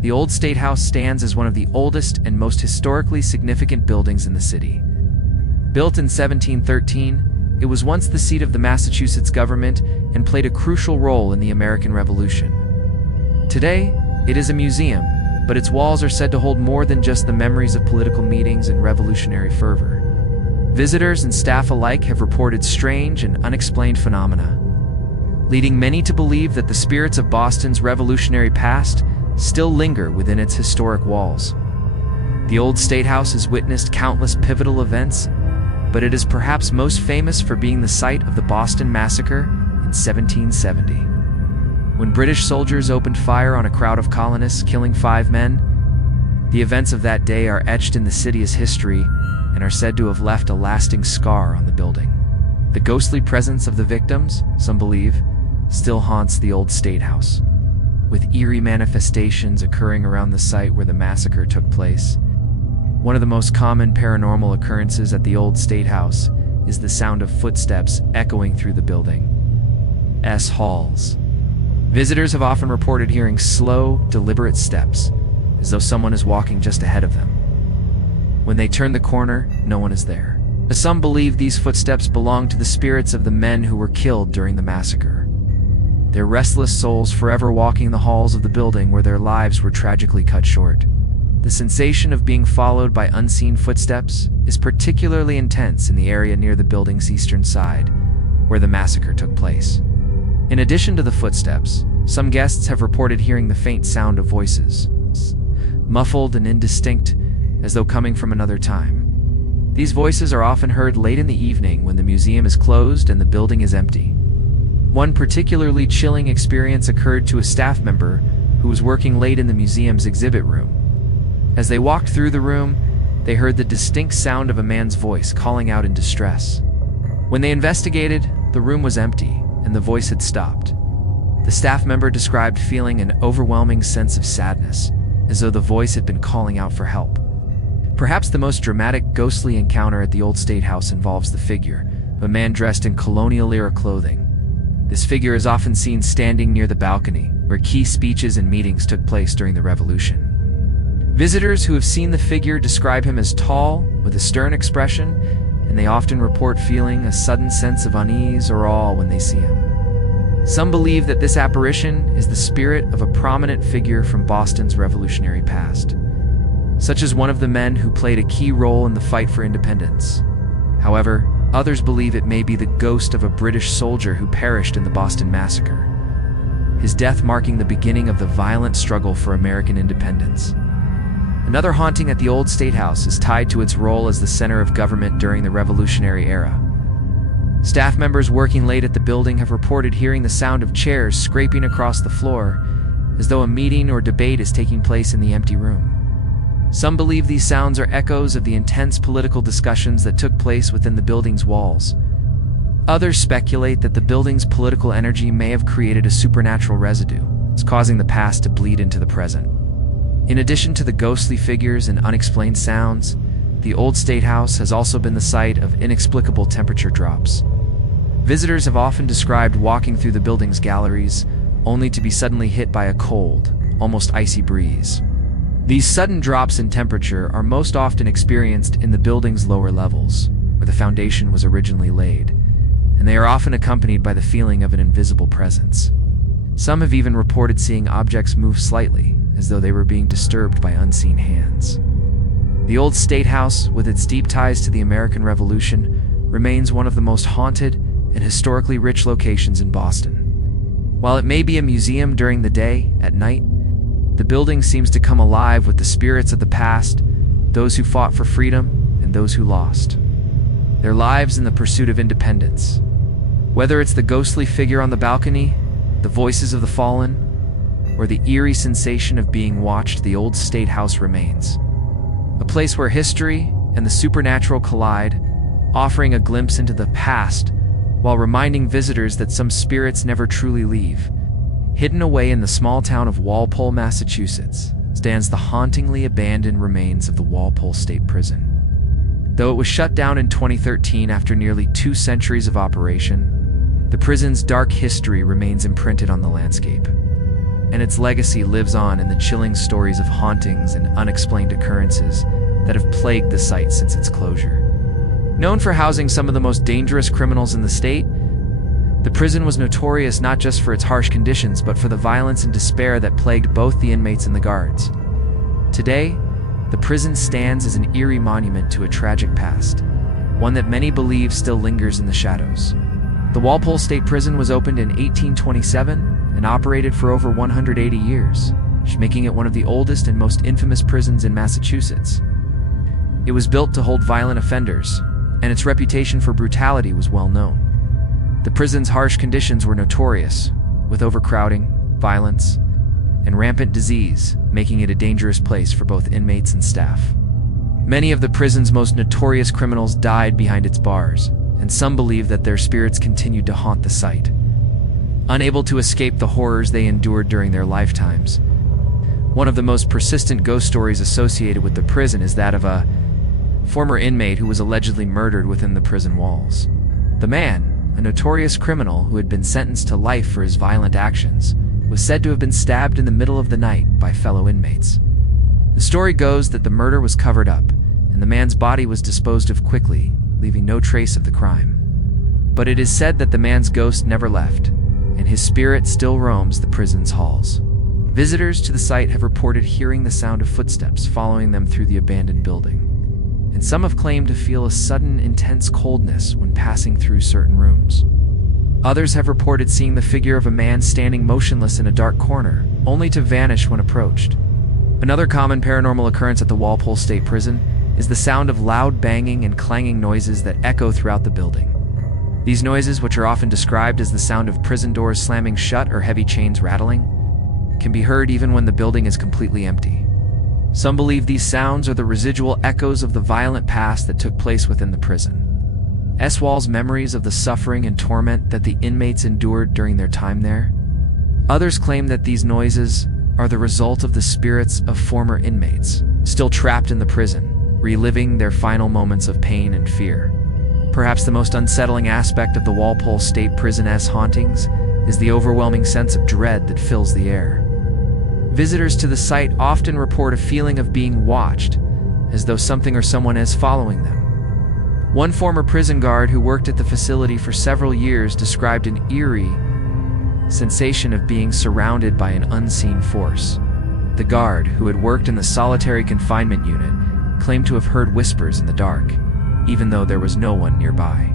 the Old State House stands as one of the oldest and most historically significant buildings in the city. Built in 1713, it was once the seat of the Massachusetts government and played a crucial role in the American Revolution. Today, it is a museum, but its walls are said to hold more than just the memories of political meetings and revolutionary fervor. Visitors and staff alike have reported strange and unexplained phenomena, leading many to believe that the spirits of Boston's revolutionary past still linger within its historic walls. The Old State House has witnessed countless pivotal events, but it is perhaps most famous for being the site of the Boston Massacre in 1770. When British soldiers opened fire on a crowd of colonists, killing 5 men, the events of that day are etched in the city's history and are said to have left a lasting scar on the building. The ghostly presence of the victims, some believe, still haunts the Old State House, with eerie manifestations occurring around the site where the massacre took place. One of the most common paranormal occurrences at the Old State House is the sound of footsteps echoing through the building's halls. Visitors have often reported hearing slow, deliberate steps, as though someone is walking just ahead of them. When they turn the corner, no one is there. Some believe these footsteps belong to the spirits of the men who were killed during the massacre, their restless souls forever walking the halls of the building where their lives were tragically cut short. The sensation of being followed by unseen footsteps is particularly intense in the area near the building's eastern side, where the massacre took place. In addition to the footsteps, some guests have reported hearing the faint sound of voices, muffled and indistinct, as though coming from another time. These voices are often heard late in the evening when the museum is closed and the building is empty. One particularly chilling experience occurred to a staff member who was working late in the museum's exhibit room. As they walked through the room, they heard the distinct sound of a man's voice calling out in distress. When they investigated, the room was empty and the voice had stopped. The staff member described feeling an overwhelming sense of sadness, as though the voice had been calling out for help. Perhaps the most dramatic ghostly encounter at the Old State House involves the figure of a man dressed in colonial-era clothing. This figure is often seen standing near the balcony, where key speeches and meetings took place during the Revolution. Visitors who have seen the figure describe him as tall, with a stern expression, and they often report feeling a sudden sense of unease or awe when they see him. Some believe that this apparition is the spirit of a prominent figure from Boston's revolutionary past, such as one of the men who played a key role in the fight for independence. However, others believe it may be the ghost of a British soldier who perished in the Boston Massacre. his death marking the beginning of the violent struggle for American independence. Another haunting at the Old State House is tied to its role as the center of government during the Revolutionary era. Staff members working late at the building have reported hearing the sound of chairs scraping across the floor, as though a meeting or debate is taking place in the empty room. Some believe these sounds are echoes of the intense political discussions that took place within the building's walls. Others speculate that the building's political energy may have created a supernatural residue, causing the past to bleed into the present. In addition to the ghostly figures and unexplained sounds, the Old State House has also been the site of inexplicable temperature drops. Visitors have often described walking through the building's galleries, only to be suddenly hit by a cold, almost icy breeze. These sudden drops in temperature are most often experienced in the building's lower levels, where the foundation was originally laid, and they are often accompanied by the feeling of an invisible presence. Some have even reported seeing objects move slightly, as though they were being disturbed by unseen hands. The Old State House, with its deep ties to the American Revolution, remains one of the most haunted and historically rich locations in Boston. While it may be a museum during the day, at night, the building seems to come alive with the spirits of the past, those who fought for freedom and those who lost their lives in the pursuit of independence. Whether it's the ghostly figure on the balcony, the voices of the fallen, or the eerie sensation of being watched, the Old State House remains a place where history and the supernatural collide, offering a glimpse into the past while reminding visitors that some spirits never truly leave. Hidden away in the small town of Walpole, Massachusetts, stands the hauntingly abandoned remains of the Walpole State Prison. Though it was shut down in 2013 after nearly 2 centuries of operation, the prison's dark history remains imprinted on the landscape, and its legacy lives on in the chilling stories of hauntings and unexplained occurrences that have plagued the site since its closure. Known for housing some of the most dangerous criminals in the state, the prison was notorious not just for its harsh conditions, but for the violence and despair that plagued both the inmates and the guards. Today, the prison stands as an eerie monument to a tragic past, one that many believe still lingers in the shadows. The Walpole State Prison was opened in 1827 and operated for over 180 years, making it one of the oldest and most infamous prisons in Massachusetts. It was built to hold violent offenders, and its reputation for brutality was well known. The prison's harsh conditions were notorious, with overcrowding, violence, and rampant disease, making it a dangerous place for both inmates and staff. Many of the prison's most notorious criminals died behind its bars, and some believe that their spirits continued to haunt the site. Unable to escape the horrors they endured during their lifetimes, one of the most persistent ghost stories associated with the prison is that of a former inmate who was allegedly murdered within the prison walls. The man, a notorious criminal who had been sentenced to life for his violent actions, was said to have been stabbed in the middle of the night by fellow inmates. The story goes that the murder was covered up, and the man's body was disposed of quickly, leaving no trace of the crime. But it is said that the man's ghost never left, and his spirit still roams the prison's halls. Visitors to the site have reported hearing the sound of footsteps following them through the abandoned building, and some have claimed to feel a sudden, intense coldness when passing through certain rooms. Others have reported seeing the figure of a man standing motionless in a dark corner, only to vanish when approached. Another common paranormal occurrence at the Walpole State Prison is the sound of loud banging and clanging noises that echo throughout the building. These noises, which are often described as the sound of prison doors slamming shut or heavy chains rattling, can be heard even when the building is completely empty. Some believe these sounds are the residual echoes of the violent past that took place within the prison. Walls memories of the suffering and torment that the inmates endured during their time there. Others claim that these noises are the result of the spirits of former inmates, still trapped in the prison, reliving their final moments of pain and fear. Perhaps the most unsettling aspect of the Walpole State Prison's hauntings is the overwhelming sense of dread that fills the air. Visitors to the site often report a feeling of being watched, as though something or someone is following them. One former prison guard who worked at the facility for several years described an eerie sensation of being surrounded by an unseen force. The guard, who had worked in the solitary confinement unit, claimed to have heard whispers in the dark, even though there was no one nearby.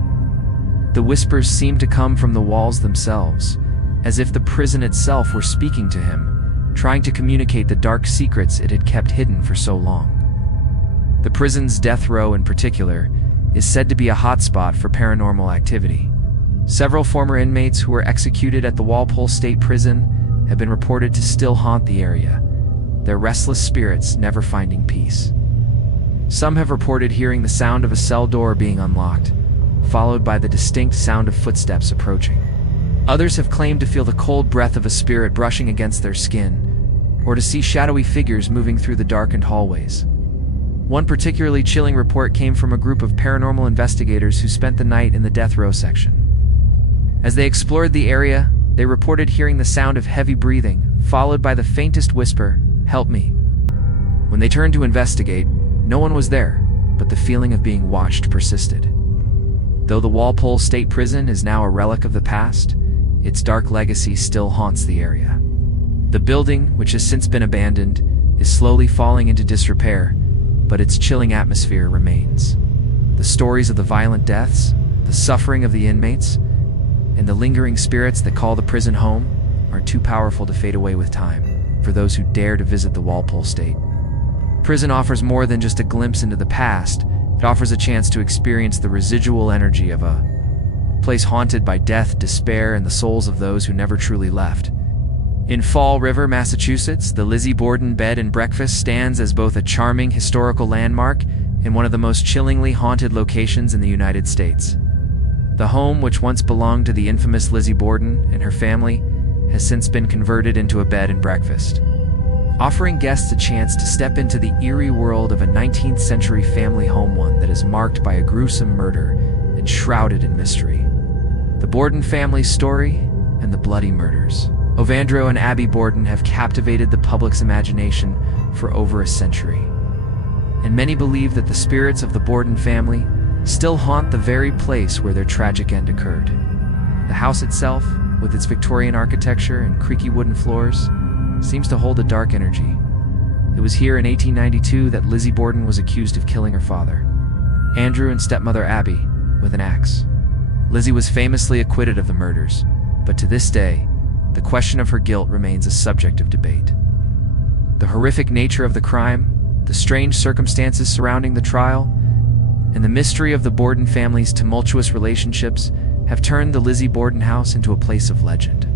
The whispers seemed to come from the walls themselves, as if the prison itself were speaking to him, trying to communicate the dark secrets it had kept hidden for so long. The prison's death row, in particular, is said to be a hotspot for paranormal activity. Several former inmates who were executed at the Walpole State Prison have been reported to still haunt the area, their restless spirits never finding peace. Some have reported hearing the sound of a cell door being unlocked, followed by the distinct sound of footsteps approaching. Others have claimed to feel the cold breath of a spirit brushing against their skin, or to see shadowy figures moving through the darkened hallways. One particularly chilling report came from a group of paranormal investigators who spent the night in the death row section. As they explored the area, they reported hearing the sound of heavy breathing, followed by the faintest whisper, "Help me." When they turned to investigate, no one was there, but the feeling of being watched persisted. Though the Walpole State Prison is now a relic of the past, its dark legacy still haunts the area. The building, which has since been abandoned, is slowly falling into disrepair, but its chilling atmosphere remains. The stories of the violent deaths, the suffering of the inmates, and the lingering spirits that call the prison home are too powerful to fade away with time for those who dare to visit the Walpole State. Prison offers more than just a glimpse into the past. It offers a chance to experience the residual energy of a place haunted by death, despair, and the souls of those who never truly left. In Fall River, Massachusetts, the Lizzie Borden Bed and Breakfast stands as both a charming historical landmark and one of the most chillingly haunted locations in the United States. The home, which once belonged to the infamous Lizzie Borden and her family, has since been converted into a bed and breakfast, offering guests a chance to step into the eerie world of a 19th century family home, one that is marked by a gruesome murder and shrouded in mystery. The Borden family's story and the bloody murders of Andrew and Abby Borden have captivated the public's imagination for over a century, and many believe that the spirits of the Borden family still haunt the very place where their tragic end occurred. The house itself, with its Victorian architecture and creaky wooden floors, seems to hold a dark energy. It was here in 1892 that Lizzie Borden was accused of killing her father, Andrew, and stepmother Abby with an axe. Lizzie was famously acquitted of the murders, but to this day, the question of her guilt remains a subject of debate. The horrific nature of the crime, the strange circumstances surrounding the trial, and the mystery of the Borden family's tumultuous relationships have turned the Lizzie Borden House into a place of legend.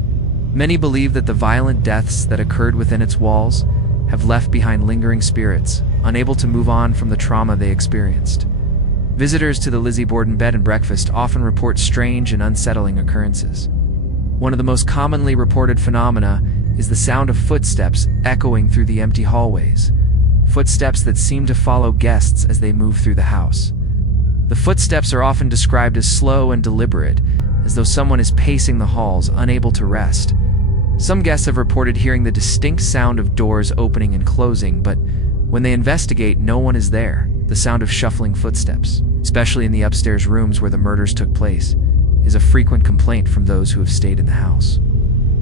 Many believe that the violent deaths that occurred within its walls have left behind lingering spirits, unable to move on from the trauma they experienced. Visitors to the Lizzie Borden Bed and Breakfast often report strange and unsettling occurrences. One of the most commonly reported phenomena is the sound of footsteps echoing through the empty hallways, footsteps that seem to follow guests as they move through the house. The footsteps are often described as slow and deliberate, as though someone is pacing the halls, unable to rest. Some guests have reported hearing the distinct sound of doors opening and closing, but when they investigate, no one is there. The sound of shuffling footsteps, especially in the upstairs rooms where the murders took place, is a frequent complaint from those who have stayed in the house.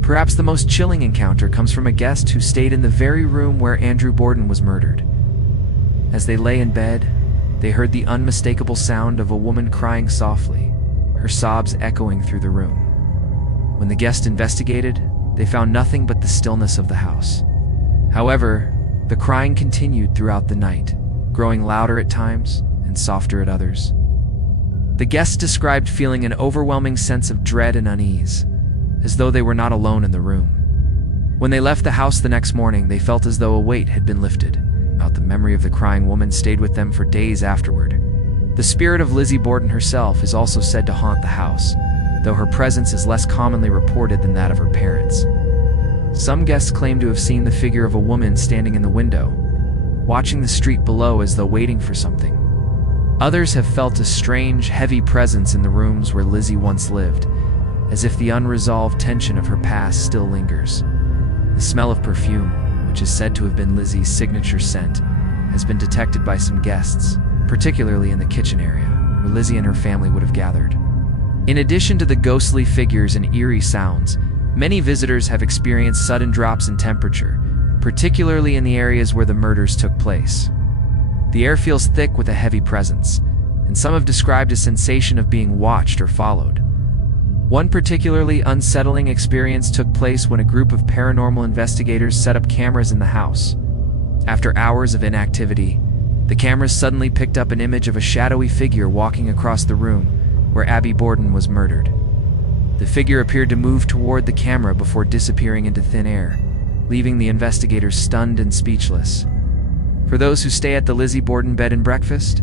Perhaps the most chilling encounter comes from a guest who stayed in the very room where Andrew Borden was murdered. As they lay in bed, they heard the unmistakable sound of a woman crying softly, her sobs echoing through the room. When the guest investigated, they found nothing but the stillness of the house. However, the crying continued throughout the night, growing louder at times and softer at others. The guests described feeling an overwhelming sense of dread and unease, as though they were not alone in the room. When they left the house the next morning, they felt as though a weight had been lifted. The memory of the crying woman stayed with them for days afterward. The spirit of Lizzie Borden herself is also said to haunt the house, though her presence is less commonly reported than that of her parents. Some guests claim to have seen the figure of a woman standing in the window, watching the street below as though waiting for something. Others have felt a strange, heavy presence in the rooms where Lizzie once lived, as if the unresolved tension of her past still lingers. The smell of perfume, which is said to have been Lizzie's signature scent, has been detected by some guests, particularly in the kitchen area, where Lizzie and her family would have gathered. In addition to the ghostly figures and eerie sounds, many visitors have experienced sudden drops in temperature, particularly in the areas where the murders took place. The air feels thick with a heavy presence, and some have described a sensation of being watched or followed. One particularly unsettling experience took place when a group of paranormal investigators set up cameras in the house. After hours of inactivity, the cameras suddenly picked up an image of a shadowy figure walking across the room where Abby Borden was murdered. The figure appeared to move toward the camera before disappearing into thin air, leaving the investigators stunned and speechless. For those who stay at the Lizzie Borden Bed and Breakfast,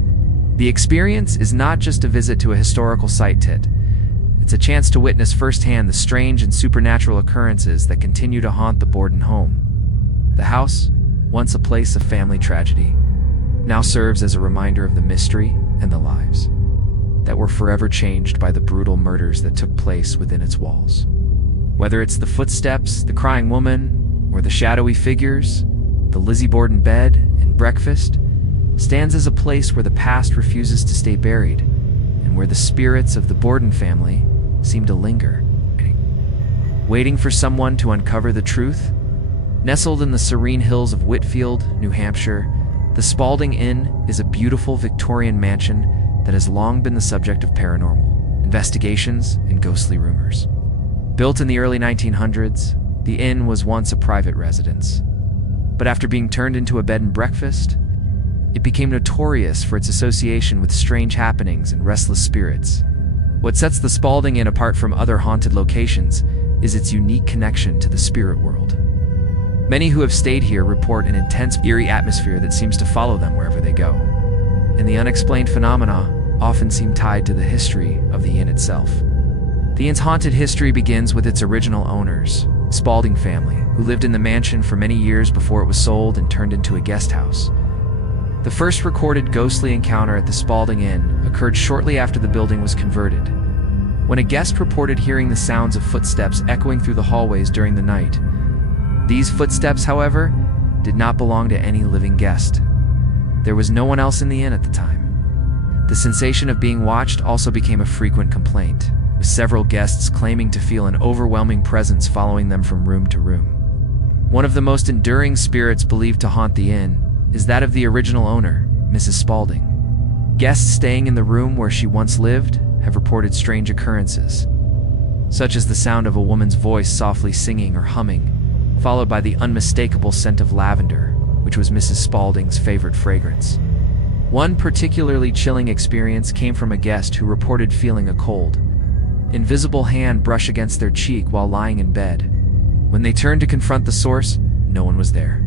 the experience is not just a visit to a historical site. It's a chance to witness firsthand the strange and supernatural occurrences that continue to haunt the Borden home. The house, once a place of family tragedy, now serves as a reminder of the mystery and the lives that were forever changed by the brutal murders that took place within its walls. Whether it's the footsteps, the crying woman, or the shadowy figures, the Lizzie Borden Bed and Breakfast stands as a place where the past refuses to stay buried, and where the spirits of the Borden family seem to linger, waiting for someone to uncover the truth. Nestled in the serene hills of Whitfield, New Hampshire, the Spalding Inn is a beautiful Victorian mansion that has long been the subject of paranormal investigations and ghostly rumors. Built in the early 1900s, the inn was once a private residence. But after being turned into a bed and breakfast, it became notorious for its association with strange happenings and restless spirits. What sets the Spalding Inn apart from other haunted locations is its unique connection to the spirit world. Many who have stayed here report an intense, eerie atmosphere that seems to follow them wherever they go. And the unexplained phenomena often seem tied to the history of the inn itself. The inn's haunted history begins with its original owners, Spalding family, who lived in the mansion for many years before it was sold and turned into a guest house. The first recorded ghostly encounter at the Spalding Inn occurred shortly after the building was converted, when a guest reported hearing the sounds of footsteps echoing through the hallways during the night. These footsteps, however, did not belong to any living guest. There was no one else in the inn at the time. The sensation of being watched also became a frequent complaint, with several guests claiming to feel an overwhelming presence following them from room to room. One of the most enduring spirits believed to haunt the inn is that of the original owner, Mrs. Spalding. Guests staying in the room where she once lived have reported strange occurrences, such as the sound of a woman's voice softly singing or humming, followed by the unmistakable scent of lavender, which was Mrs. Spalding's favorite fragrance. One particularly chilling experience came from a guest who reported feeling a cold, invisible hand brush against their cheek while lying in bed. When they turned to confront the source, no one was there.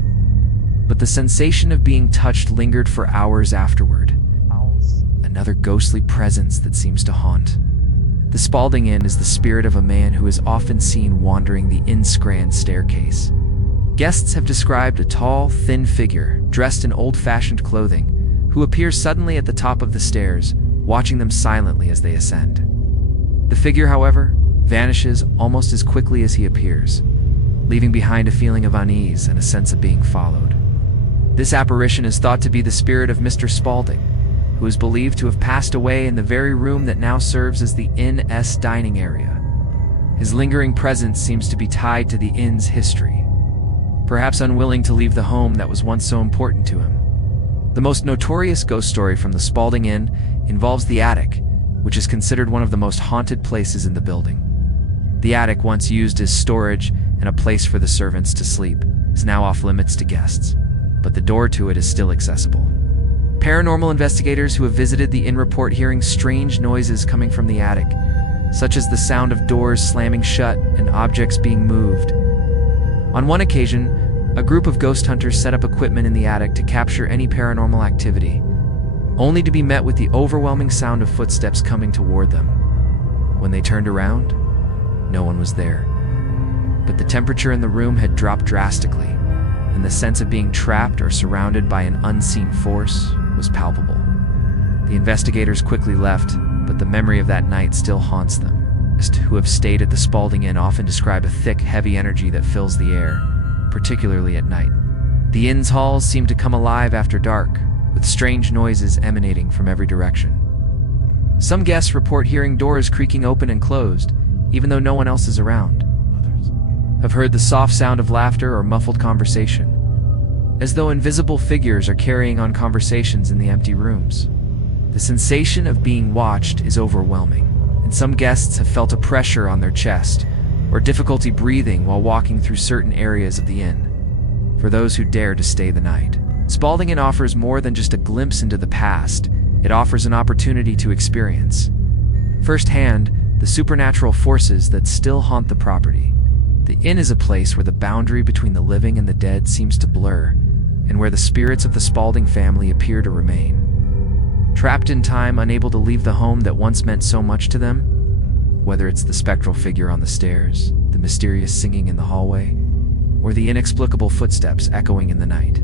But the sensation of being touched lingered for hours afterward. Another ghostly presence that seems to haunt. The Spalding Inn is the spirit of a man who is often seen wandering the inn's grand staircase. Guests have described a tall, thin figure, dressed in old-fashioned clothing, who appears suddenly at the top of the stairs, watching them silently as they ascend. The figure, however, vanishes almost as quickly as he appears, leaving behind a feeling of unease and a sense of being followed. This apparition is thought to be the spirit of Mr. Spalding, who is believed to have passed away in the very room that now serves as the inn's dining area. His lingering presence seems to be tied to the inn's history, perhaps unwilling to leave the home that was once so important to him. The most notorious ghost story from the Spalding Inn involves the attic, which is considered one of the most haunted places in the building. The attic, once used as storage and a place for the servants to sleep, is now off limits to guests, but the door to it is still accessible. Paranormal investigators who have visited the inn report hearing strange noises coming from the attic, such as the sound of doors slamming shut and objects being moved. On one occasion, a group of ghost hunters set up equipment in the attic to capture any paranormal activity, only to be met with the overwhelming sound of footsteps coming toward them. When they turned around, no one was there. But the temperature in the room had dropped drastically, and the sense of being trapped or surrounded by an unseen force was palpable. The investigators quickly left, but the memory of that night still haunts them. Guests who have stayed at the Spalding Inn often describe a thick, heavy energy that fills the air, particularly at night. The inn's halls seem to come alive after dark, with strange noises emanating from every direction. Some guests report hearing doors creaking open and closed, even though no one else is around. Others have heard the soft sound of laughter or muffled conversation, as though invisible figures are carrying on conversations in the empty rooms. The sensation of being watched is overwhelming, and and some guests have felt a pressure on their chest or difficulty breathing while walking through certain areas of the inn. For those who dare to stay the night, Spalding Inn offers more than just a glimpse into the past. It offers an opportunity to experience firsthand the supernatural forces that still haunt the property. The inn is a place where the boundary between the living and the dead seems to blur, and where the spirits of the Spalding family appear to remain. Trapped in time, unable to leave the home that once meant so much to them, whether it's the spectral figure on the stairs, the mysterious singing in the hallway, or the inexplicable footsteps echoing in the night.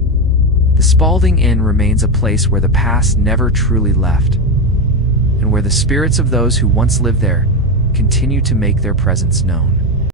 The Spalding Inn remains a place where the past never truly left, and where the spirits of those who once lived there continue to make their presence known.